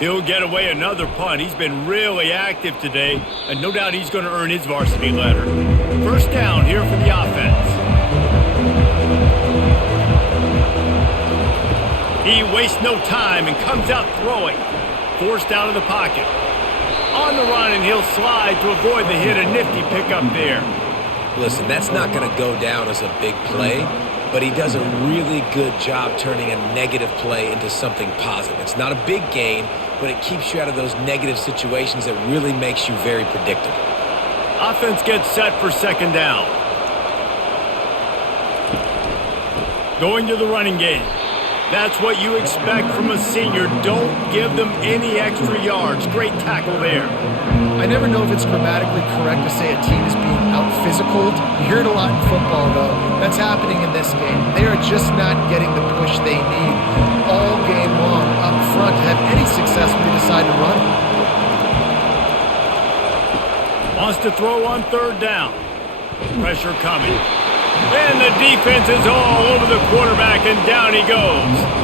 He'll get away another punt. He's been really active today, and no doubt he's going to earn his varsity letter. 1st down here for the offense. He wastes no time and comes out throwing. Forced out of the pocket. On the run, and he'll slide to avoid the hit. A nifty pickup there. Listen, that's not going to go down as a big play, but he does a really good job turning a negative play into something positive. It's not a big gain, but it keeps you out of those negative situations that really makes you very predictable. Offense gets set for 2nd down. Going to the running game. That's what you expect from a senior. Don't give them any extra yards. Great tackle there. I never know if it's grammatically correct to say a team is being out-physicaled. You hear it a lot in football, though. That's happening in this game. They are just not getting the push they need all game long up front to have any success when they decide to run. Wants to throw on third down. Pressure coming. And the defense is all over the quarterback, and down he goes.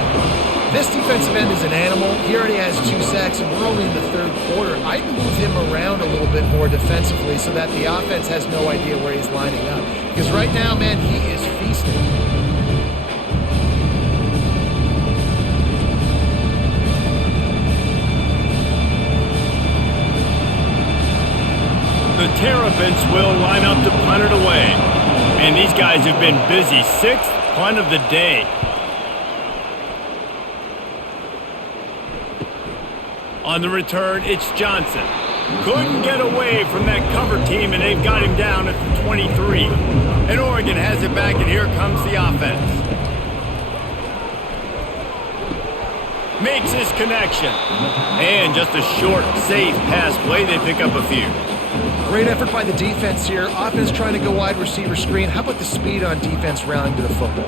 This defensive end is an animal. He already has 2 sacks, and we're only in the third quarter. I'd move him around a little bit more defensively so that the offense has no idea where he's lining up. Because right now, man, he is feasting. The Terrapins will line up to punt it away. And these guys have been busy. 6th punt of the day. On the return, it's Johnson. Couldn't get away from that cover team, and they've got him down at the 23. And Oregon has it back, and here comes the offense. Makes his connection. And just a short, safe pass play. They pick up a few. Great effort by the defense here. Offense trying to go wide receiver screen. How about the speed on defense rallying to the football?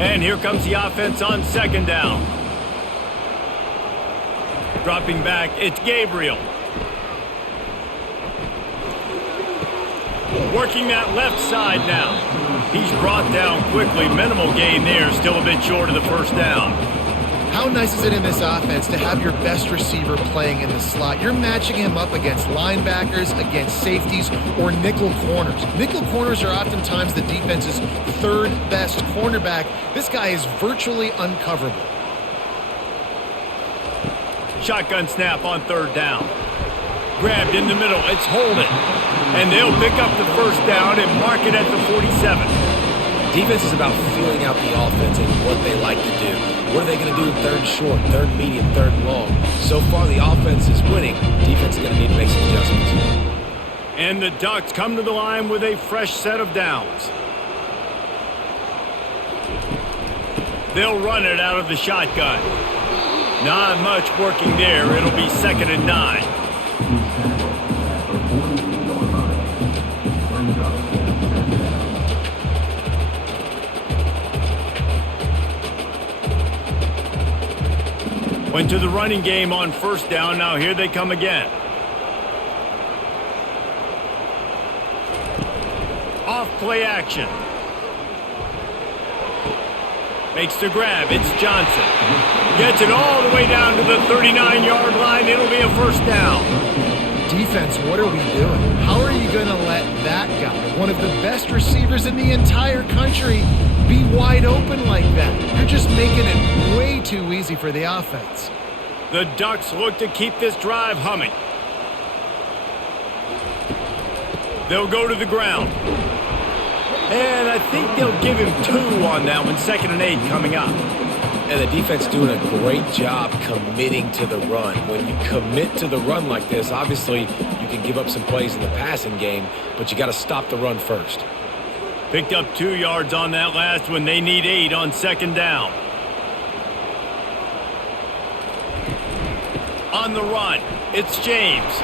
And here comes the offense on second down. Dropping back, it's Gabriel. Working that left side now. He's brought down quickly. Minimal gain there, still a bit short of the first down. How nice is it in this offense to have your best receiver playing in the slot? You're matching him up against linebackers, against safeties, or nickel corners. Nickel corners are oftentimes the defense's 3rd best cornerback. This guy is virtually uncoverable. Shotgun snap on third down. Grabbed in the middle, it's Holden. And they'll pick up the first down and mark it at the 47. Defense is about feeling out the offense and what they like to do. What are they going to do in third short, third medium, third long? So far, the offense is winning. Defense is going to need to make some adjustments. And the Ducks come to the line with a fresh set of downs. They'll run it out of the shotgun. Not much working there. It'll be 2nd and 9. Went to the running game on first down. Now here they come again. Off play action. Makes the grab. It's Johnson. Gets it all the way down to the 39-yard line. It'll be a first down. Defense, what are we doing? How are you going to let that guy, one of the best receivers in the entire country, be wide open like that? You're just making it way too easy for the offense. The Ducks look to keep this drive humming. They'll go to the ground. And I think they'll give him 2 on that one. 2nd and 8 coming up. And the defense doing a great job committing to the run. When you commit to the run like this, obviously you can give up some plays in the passing game, but you got to stop the run first. Picked up 2 yards on that last one. They need 8 on second down. On the run, it's James.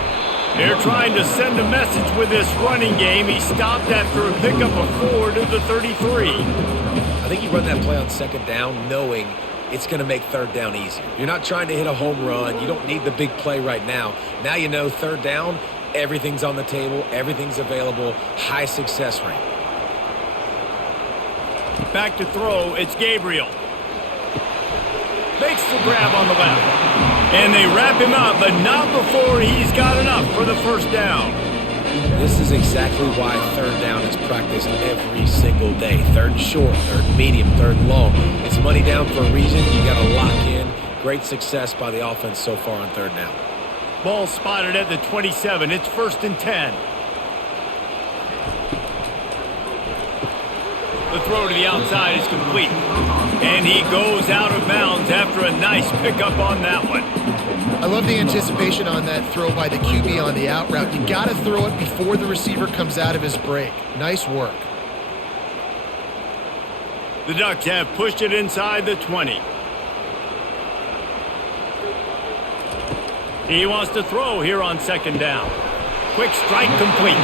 They're trying to send a message with this running game. He stopped after a pickup of 4 to the 33. I think you run that play on second down knowing it's going to make third down easier. You're not trying to hit a home run. You don't need the big play right now. Now you know third down, everything's on the table, everything's available, high success rate. Back to throw, it's Gabriel. Makes the grab on the left. And they wrap him up, but not before he's got enough for the first down. This is exactly why third down is practiced every single day. Third short, third medium, third long. It's money down for a reason. You got to lock in. Great success by the offense so far on third down. Ball spotted at the 27. It's 1st and 10. The throw to the outside is complete. And he goes out of bounds after a nice pickup on that one. I love the anticipation on that throw by the QB on the out route. You got to throw it before the receiver comes out of his break. Nice work. The Ducks have pushed it inside the 20. He wants to throw here on second down. Quick strike complete.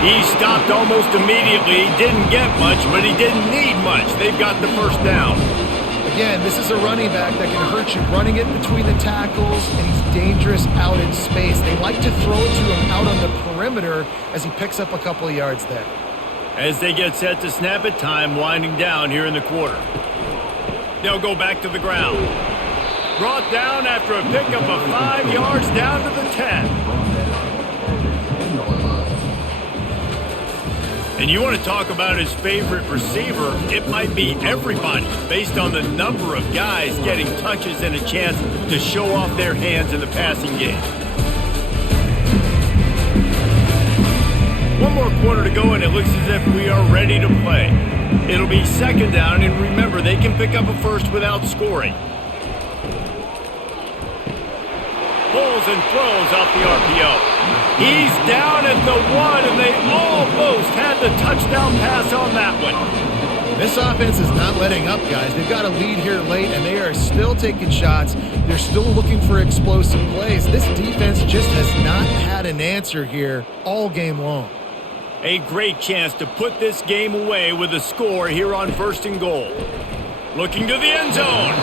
He stopped almost immediately. He didn't get much, but he didn't need much. They've got the first down. again, this is a running back that can hurt you running it between the tackles, and he's dangerous out in space. They like to throw it to him out on the perimeter as he picks up a couple of yards there. As they get set to snap it, time winding down here in the quarter. They'll go back to the ground. Brought down after a pickup of 5 yards down to the 10. And you want to talk about his favorite receiver, it might be everybody based on the number of guys getting touches and a chance to show off their hands in the passing game. One more quarter to go, and it looks as if we are ready to play. It'll be second down, and remember, they can pick up a first without scoring. Pulls and throws off the RPO. He's down at the 1, and they almost had the touchdown pass on that one. This offense is not letting up, guys. They've got a lead here late, and they are still taking shots. They're still looking for explosive plays. This defense just has not had an answer here all game long. A great chance to put this game away with a score here on 1st and goal. Looking to the end zone.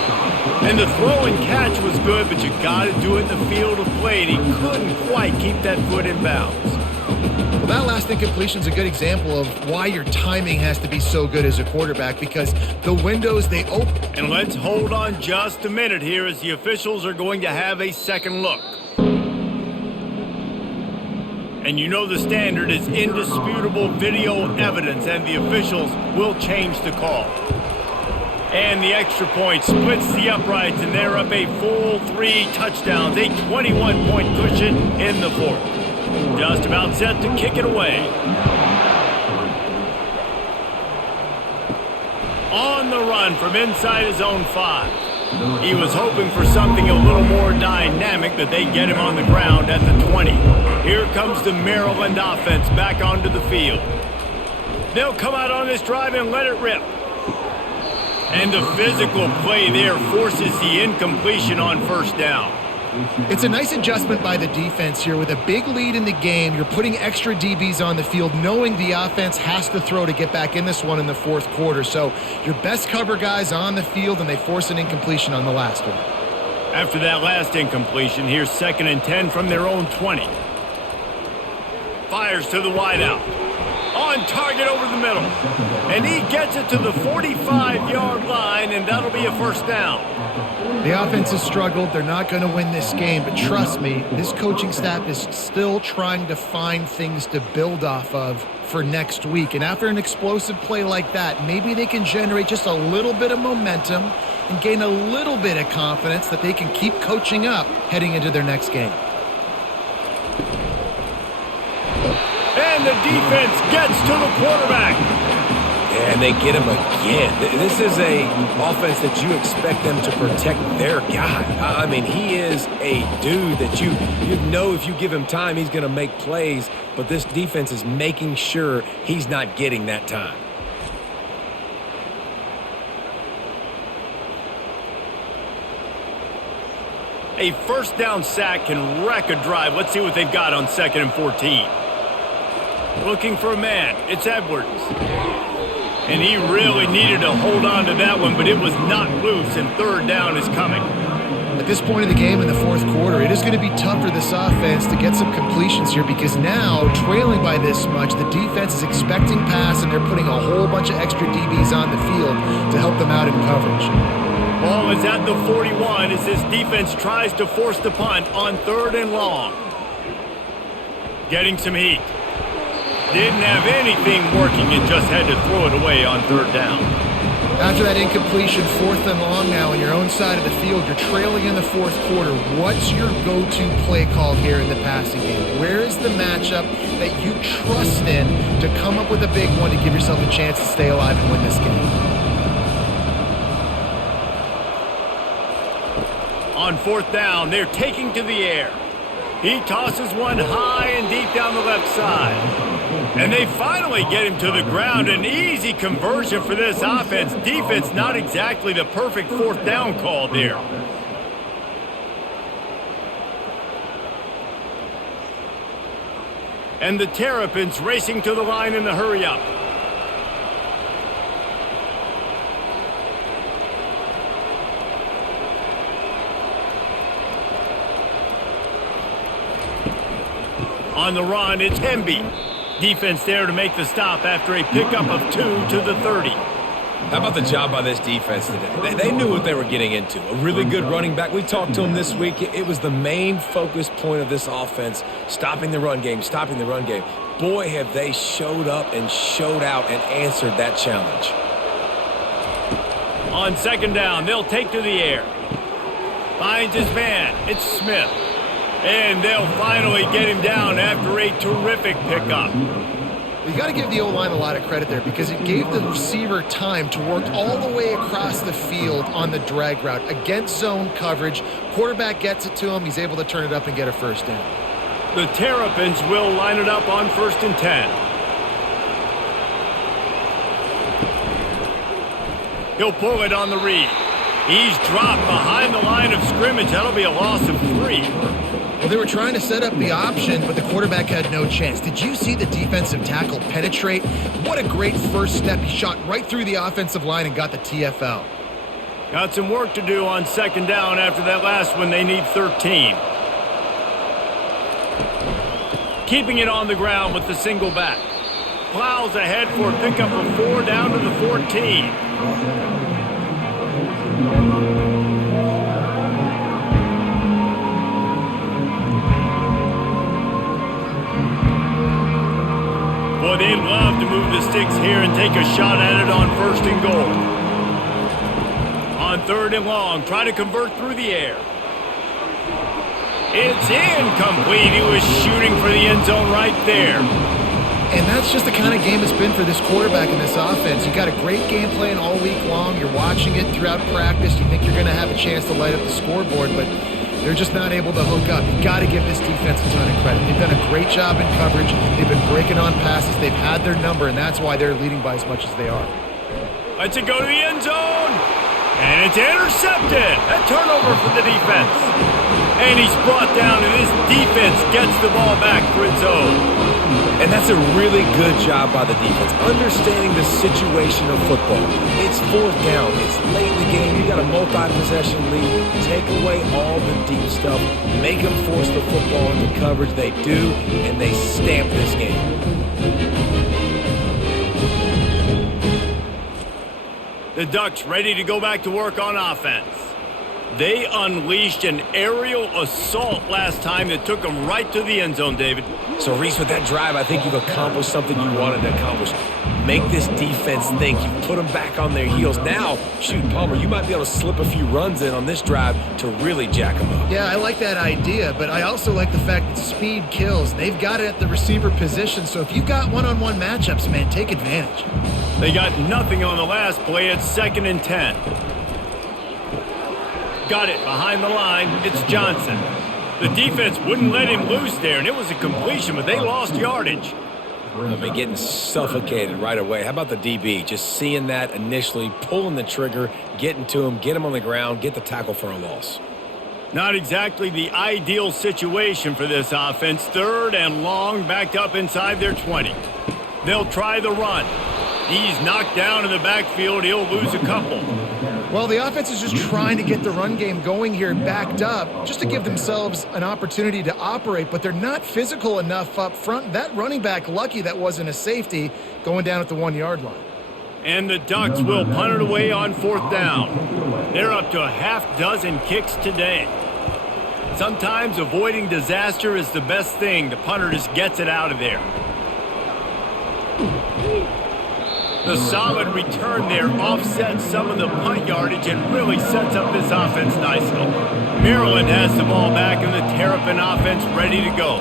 And the throw and catch was good, but you got to do it in the field of play. And he couldn't quite keep that foot in bounds. Well, that last incompletion is a good example of why your timing has to be so good as a quarterback, because the windows they open. And let's hold on just a minute here as the officials are going to have a second look. And you know the standard is indisputable video evidence, and the officials will change the call. And the extra point splits the uprights, and they're up a full 3 touchdowns, a 21-point cushion in the 4th. Just about set to kick it away. On the run from inside his own 5. He was hoping for something a little more dynamic, that they get him on the ground at the 20. Here comes the Maryland offense back onto the field. They'll come out on this drive and let it rip. And the physical play there forces the incompletion on 1st down. It's a nice adjustment by the defense here. With a big lead in the game, you're putting extra DBs on the field, knowing the offense has to throw to get back in this one in the 4th quarter. So your best cover guys on the field, and they force an incompletion on the last one. After that last incompletion, here's 2nd and 10 from their own 20. Fires to the wideout. On target over the middle. And he gets it to the 45-yard line, and that'll be a 1st down. The offense has struggled. They're not going to win this game, but trust me, this coaching staff is still trying to find things to build off of for next week. And after an explosive play like that, maybe they can generate just a little bit of momentum and gain a little bit of confidence that they can keep coaching up heading into their next game. And the defense gets to the quarterback. And they get him again. This is a offense that you expect them to protect their guy. I mean, he is a dude that you know if you give him time, he's going to make plays. But this defense is making sure he's not getting that time. A 1st down sack can wreck a drive. Let's see what they've got on 2nd and 14. Looking for a man. It's Edwards. And he really needed to hold on to that one, but it was not loose, and 3rd down is coming. At this point of the game in the 4th quarter, it is going to be tough for this offense to get some completions here, because now, trailing by this much, the defense is expecting pass, and they're putting a whole bunch of extra DBs on the field to help them out in coverage. Ball is at the 41 as this defense tries to force the punt on 3rd and long. Getting some heat. Didn't have anything working and just had to throw it away on 3rd down. After that incompletion, 4th and long now on your own side of the field, you're trailing in the 4th quarter. What's your go-to play call here in the passing game? Where is the matchup that you trust in to come up with a big one to give yourself a chance to stay alive and win this game? On 4th down, they're taking to the air. He tosses one high and deep down the left side. And they finally get him to the ground. An easy conversion for this offense. Defense, not exactly the perfect 4th down call there. And the Terrapins racing to the line in the hurry-up. On the run, it's Hemby. Defense there to make the stop after a pickup of 2 to the 30. How about the job by this defense today? They knew what they were getting into. A really good running back. We talked to him this week. It was the main focus point of this offense, stopping the run game, stopping the run game. Boy, have they showed up and showed out and answered that challenge. On second down, they'll take to the air. Finds his man. It's Smith. And they'll finally get him down after a terrific pickup. You got to give the O-line a lot of credit there because it gave the receiver time to work all the way across the field on the drag route against zone coverage. Quarterback gets it to him. He's able to turn it up and get a first down. The Terrapins will line it up on 1st and 10. He'll pull it on the read. He's dropped behind the line of scrimmage. That'll be a loss of 3. Well, they were trying to set up the option, but the quarterback had no chance. Did you see the defensive tackle penetrate? What a great first step. He shot right through the offensive line and got the TFL. Got some work to do on second down after that last one. They need 13. Keeping it on the ground with the single back. Plows ahead for a pickup of 4 down to the 14. Boy, they'd love to move the sticks here and take a shot at it on 1st and goal. On 3rd and long, try to convert through the air. It's incomplete. He was shooting for the end zone right there. And that's just the kind of game it's been for this quarterback in this offense. You got a great game plan all week long. You're watching it throughout practice. You think you're going to have a chance to light up the scoreboard, but they're just not able to hook up. You got to give this defense a ton of credit. They've done a great job in coverage. They've been breaking on passes. They've had their number, and that's why they're leading by as much as they are. Let's it go to the end zone. And it's intercepted. A turnover for the defense. And he's brought down, and this defense gets the ball back for its own. And that's a really good job by the defense, understanding the situation of football. It's 4th down. It's late in the game. You got a multi-possession lead. Take away all the deep stuff. Make them force the football into coverage. They do, and they stamp this game. The Ducks ready to go back to work on offense. They unleashed an aerial assault last time that took them right to the end zone, David. So, Reese, with that drive, I think you've accomplished something you wanted to accomplish. Make this defense think. You put them back on their heels. Now, shoot, Palmer, you might be able to slip a few runs in on this drive to really jack them up. Yeah, I like that idea, but I also like the fact that speed kills. They've got it at the receiver position, so if you've got one-on-one matchups, man, take advantage. They got nothing on the last play. It's 2nd and 10. Got it behind the line. It's Johnson. The defense wouldn't let him loose there, and it was a completion, but they lost yardage. I've been getting suffocated right away. How about the DB? Just seeing that initially, pulling the trigger, getting to him, get him on the ground, get the tackle for a loss. Not exactly the ideal situation for this offense. 3rd and long, backed up inside their 20. They'll try the run. He's knocked down in the backfield. He'll lose a couple. Well, the offense is just trying to get the run game going here backed up just to give themselves an opportunity to operate, but they're not physical enough up front. That running back, lucky that wasn't a safety, going down at the 1-yard line. And the Ducks will punt it away on 4th down. They're up to a half-dozen kicks today. Sometimes avoiding disaster is the best thing. The punter just gets it out of there. The solid return there offsets some of the punt yardage and really sets up this offense nicely. Maryland has the ball back and the Terrapin offense ready to go.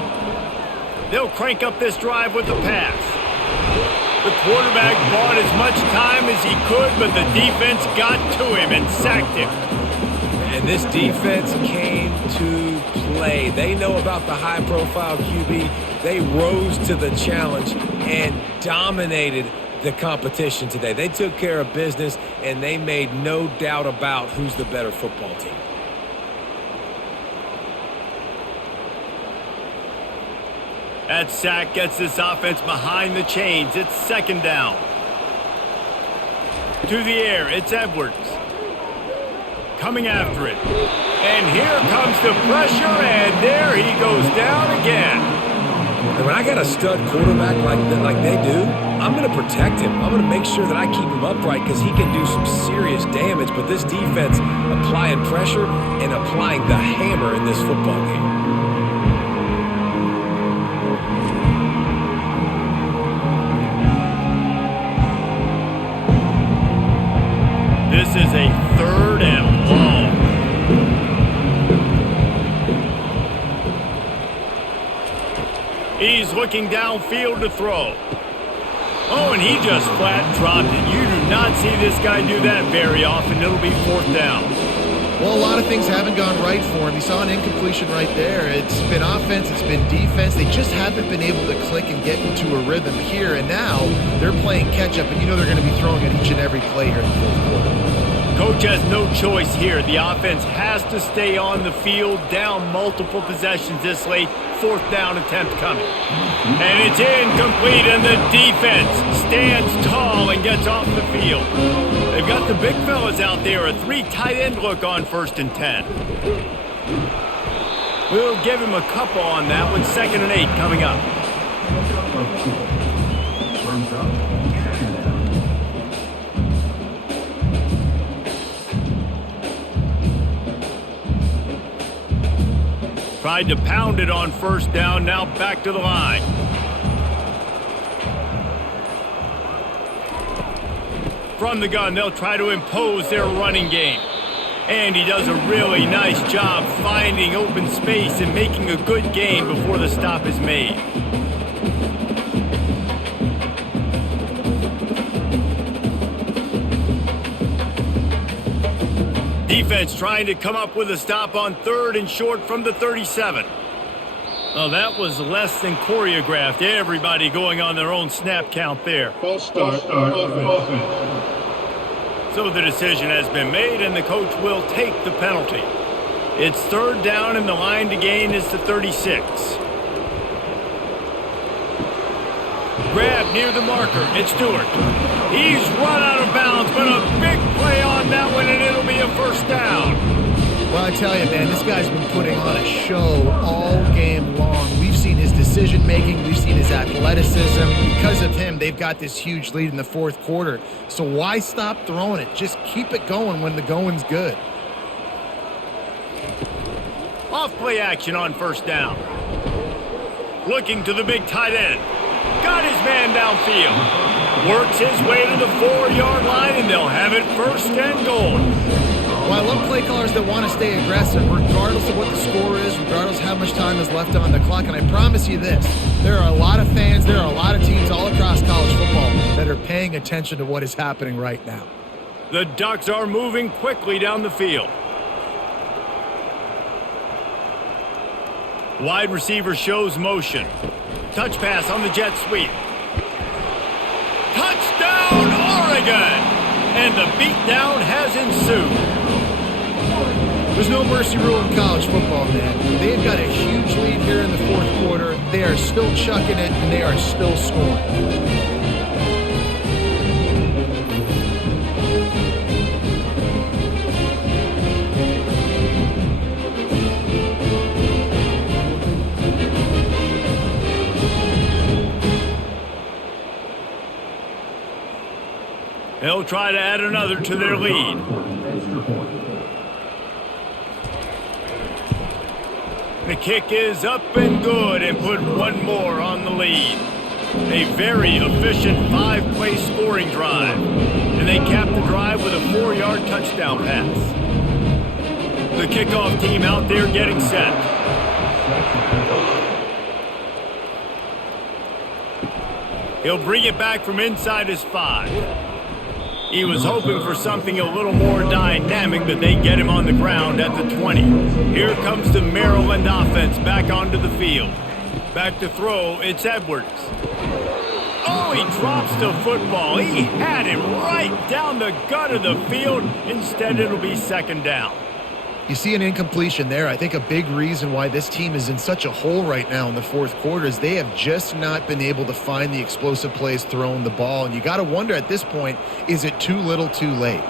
They'll crank up this drive with the pass. The quarterback bought as much time as he could, but the defense got to him and sacked him. And this defense came to play. They know about the high-profile QB. They rose to the challenge and dominated the competition today. They took care of business, and they made no doubt about who's the better football team. That sack gets this offense behind the chains. It's 2nd down. To the air, it's Edwards. Coming after it. And here comes the pressure, and there he goes down again. And when I got a stud quarterback like they do, I'm going to protect him. I'm going to make sure that I keep him upright because he can do some serious damage. But this defense applying pressure and applying the hammer in this football game. This is a 3rd and long. He's looking downfield to throw. Oh, and he just flat dropped it. You do not see this guy do that very often. It'll be 4th down. Well, a lot of things haven't gone right for him. He saw an incompletion right there. It's been offense, it's been defense. They just haven't been able to click and get into a rhythm here. And now they're playing catch-up, and you know they're going to be throwing at each and every play here in the 4th quarter. Coach has no choice here. The offense has to stay on the field, down multiple possessions this late. 4th down attempt coming. And it's incomplete, and the defense stands tall and gets off the field. They've got the big fellas out there, a 3 tight end look on 1st and 10. We'll give him a couple on that one. 2nd and 8 coming up. Tried to pound it on 1st down, now back to the line. From the gun, they'll try to impose their running game. And he does a really nice job finding open space and making a good gain before the stop is made. Defense trying to come up with a stop on 3rd and short from the 37. Oh, that was less than choreographed. Everybody going on their own snap count there. False start, offense. So the decision has been made, and the coach will take the penalty. It's 3rd down, and the line to gain is the 36. Grab near the marker. It's Stewart. He's run out of bounds, but a big play on that one, and it'll be a 1st down. Well, I tell you, man, this guy's been putting on a show all game long. We've seen his decision-making. We've seen his athleticism. Because of him, they've got this huge lead in the 4th quarter. So why stop throwing it? Just keep it going when the going's good. Off-play action on 1st down. Looking to the big tight end. Got his man downfield. Works his way to the 4-yard line, and they'll have it 1st and goal. Well, I love play callers that want to stay aggressive regardless of what the score is, regardless of how much time is left on the clock. And I promise you this, there are a lot of fans, there are a lot of teams all across college football that are paying attention to what is happening right now. The Ducks are moving quickly down the field. Wide receiver shows motion. Touch pass on the jet sweep. Touchdown, Oregon! And the beatdown has ensued. There's no mercy rule in college football, man. They've got a huge lead here in the 4th quarter. They are still chucking it, and they are still scoring. They'll try to add another to their lead. The kick is up and good, and put one more on the lead. A very efficient 5-play scoring drive. And they cap the drive with a 4-yard touchdown pass. The kickoff team out there getting set. He'll bring it back from inside his 5. He was hoping for something a little more dynamic, but they get him on the ground at the 20. Here comes the Maryland offense back onto the field. Back to throw, it's Edwards. Oh, he drops the football. He had him right down the gut of the field. Instead, it'll be 2nd down. You see an incompletion there. I think a big reason why this team is in such a hole right now in the 4th quarter is they have just not been able to find the explosive plays throwing the ball. And you got to wonder at this point, is it too little too late?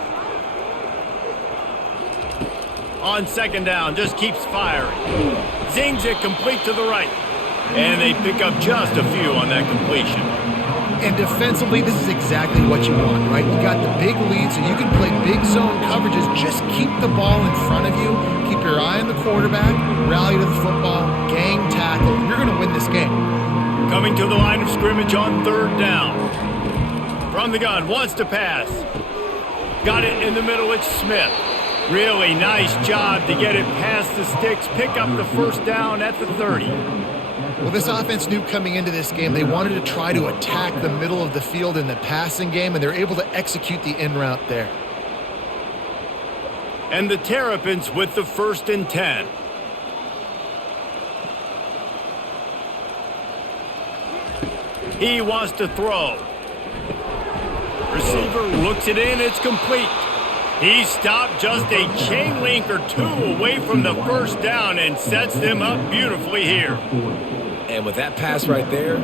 On 2nd down, just keeps firing. Zings it complete to the right. And they pick up just a few on that completion. And defensively, this is exactly what you want, right? You got the big lead, so you can play big zone coverages. Just keep the ball in front of you. Keep your eye on the quarterback. Rally to the football. Gang tackle. You're going to win this game. Coming to the line of scrimmage on 3rd down. From the gun, wants to pass. Got it in the middle, it's Smith. Really nice job to get it past the sticks. Pick up the 1st down at the 30. Well, this offense knew coming into this game they wanted to try to attack the middle of the field in the passing game, and they're able to execute the in route there. And the Terrapins with the 1st and 10. He wants to throw. Receiver looks it in, it's complete. He stopped just a chain link or 2 away from the 1st down and sets them up beautifully here. And with that pass right there,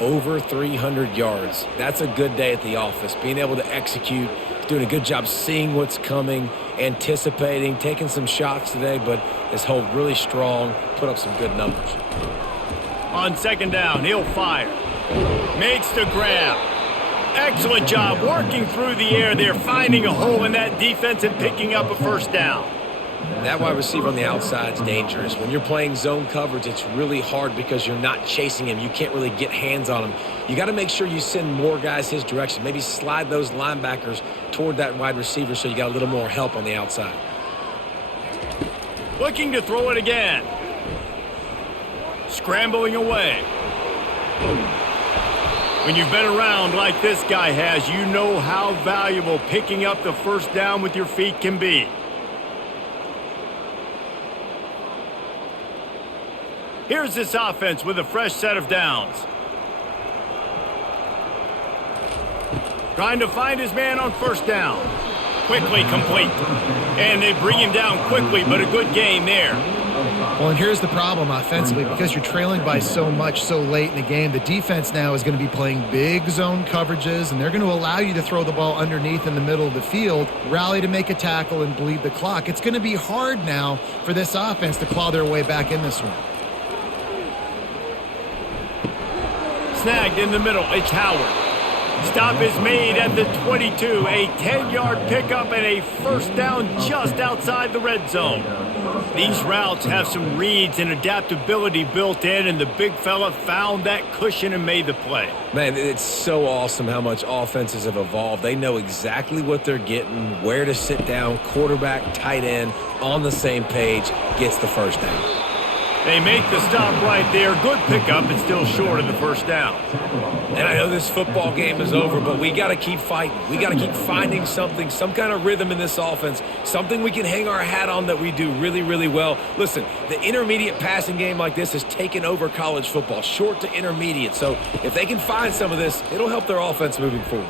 over 300 yards. That's a good day at the office. Being able to execute, doing a good job seeing what's coming, anticipating, taking some shots today, but is held really strong, put up some good numbers. On 2nd down, he'll fire. Makes the grab. Excellent job working through the air there, finding a hole in that defense and picking up a 1st down. That wide receiver on the outside is dangerous. When you're playing zone coverage, it's really hard because you're not chasing him. You can't really get hands on him. You got to make sure you send more guys his direction. Maybe slide those linebackers toward that wide receiver so you got a little more help on the outside. Looking to throw it again. Scrambling away. When you've been around like this guy has, you know how valuable picking up the 1st down with your feet can be. Here's this offense with a fresh set of downs. Trying to find his man on 1st down. Quickly complete. And they bring him down quickly, but a good gain there. Well, and here's the problem offensively. Because you're trailing by so much so late in the game, the defense now is going to be playing big zone coverages, and they're going to allow you to throw the ball underneath in the middle of the field, rally to make a tackle, and bleed the clock. It's going to be hard now for this offense to claw their way back in this one. Snagged in the middle, it's Howard. Stop is made at the 22. A 10-yard pickup and a 1st down just outside the red zone. These routes have some reads and adaptability built in, and the big fella found that cushion and made the play. Man, it's so awesome how much offenses have evolved. They know exactly what they're getting, where to sit down, quarterback, tight end, on the same page, gets the 1st down. They make the stop right there. Good pickup, but still short of the 1st down. And I know this football game is over, but we got to keep fighting. We got to keep finding something, some kind of rhythm in this offense, something we can hang our hat on that we do really, really well. Listen, the intermediate passing game like this has taken over college football, short to intermediate. So if they can find some of this, it'll help their offense moving forward.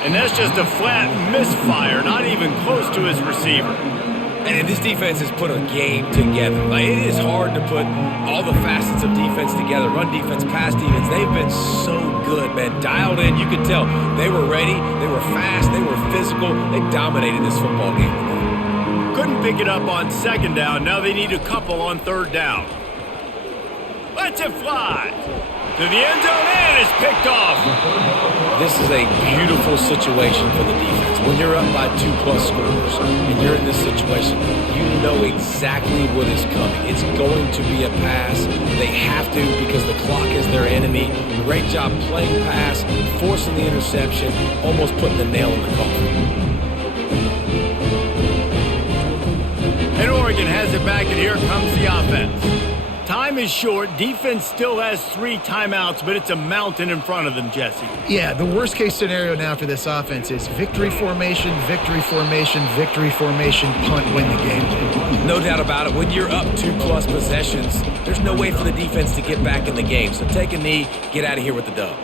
And that's just a flat misfire, not even close to his receiver. And this defense has put a game together. Like, it is hard to put all the facets of defense together. Run defense, pass defense. They've been so good, man. Dialed in. You could tell they were ready. They were fast. They were physical. They dominated this football game. Couldn't pick it up on 2nd down. Now they need a couple on 3rd down. Lets it fly. To the end zone, and it's picked off. This is a beautiful situation for the defense. When you're up by 2+ scores and you're in this situation, you know exactly what is coming. It's going to be a pass. They have to because the clock is their enemy. Great job playing pass, forcing the interception, almost putting the nail in the coffin. And Oregon has it back, and here comes the offense. Time is short. Defense still has 3 timeouts, but it's a mountain in front of them, Jesse. Yeah, the worst-case scenario now for this offense is victory formation, victory formation, victory formation, punt, win the game. No doubt about it. When you're up 2+ possessions, there's no way for the defense to get back in the game. So take a knee, get out of here with the dub.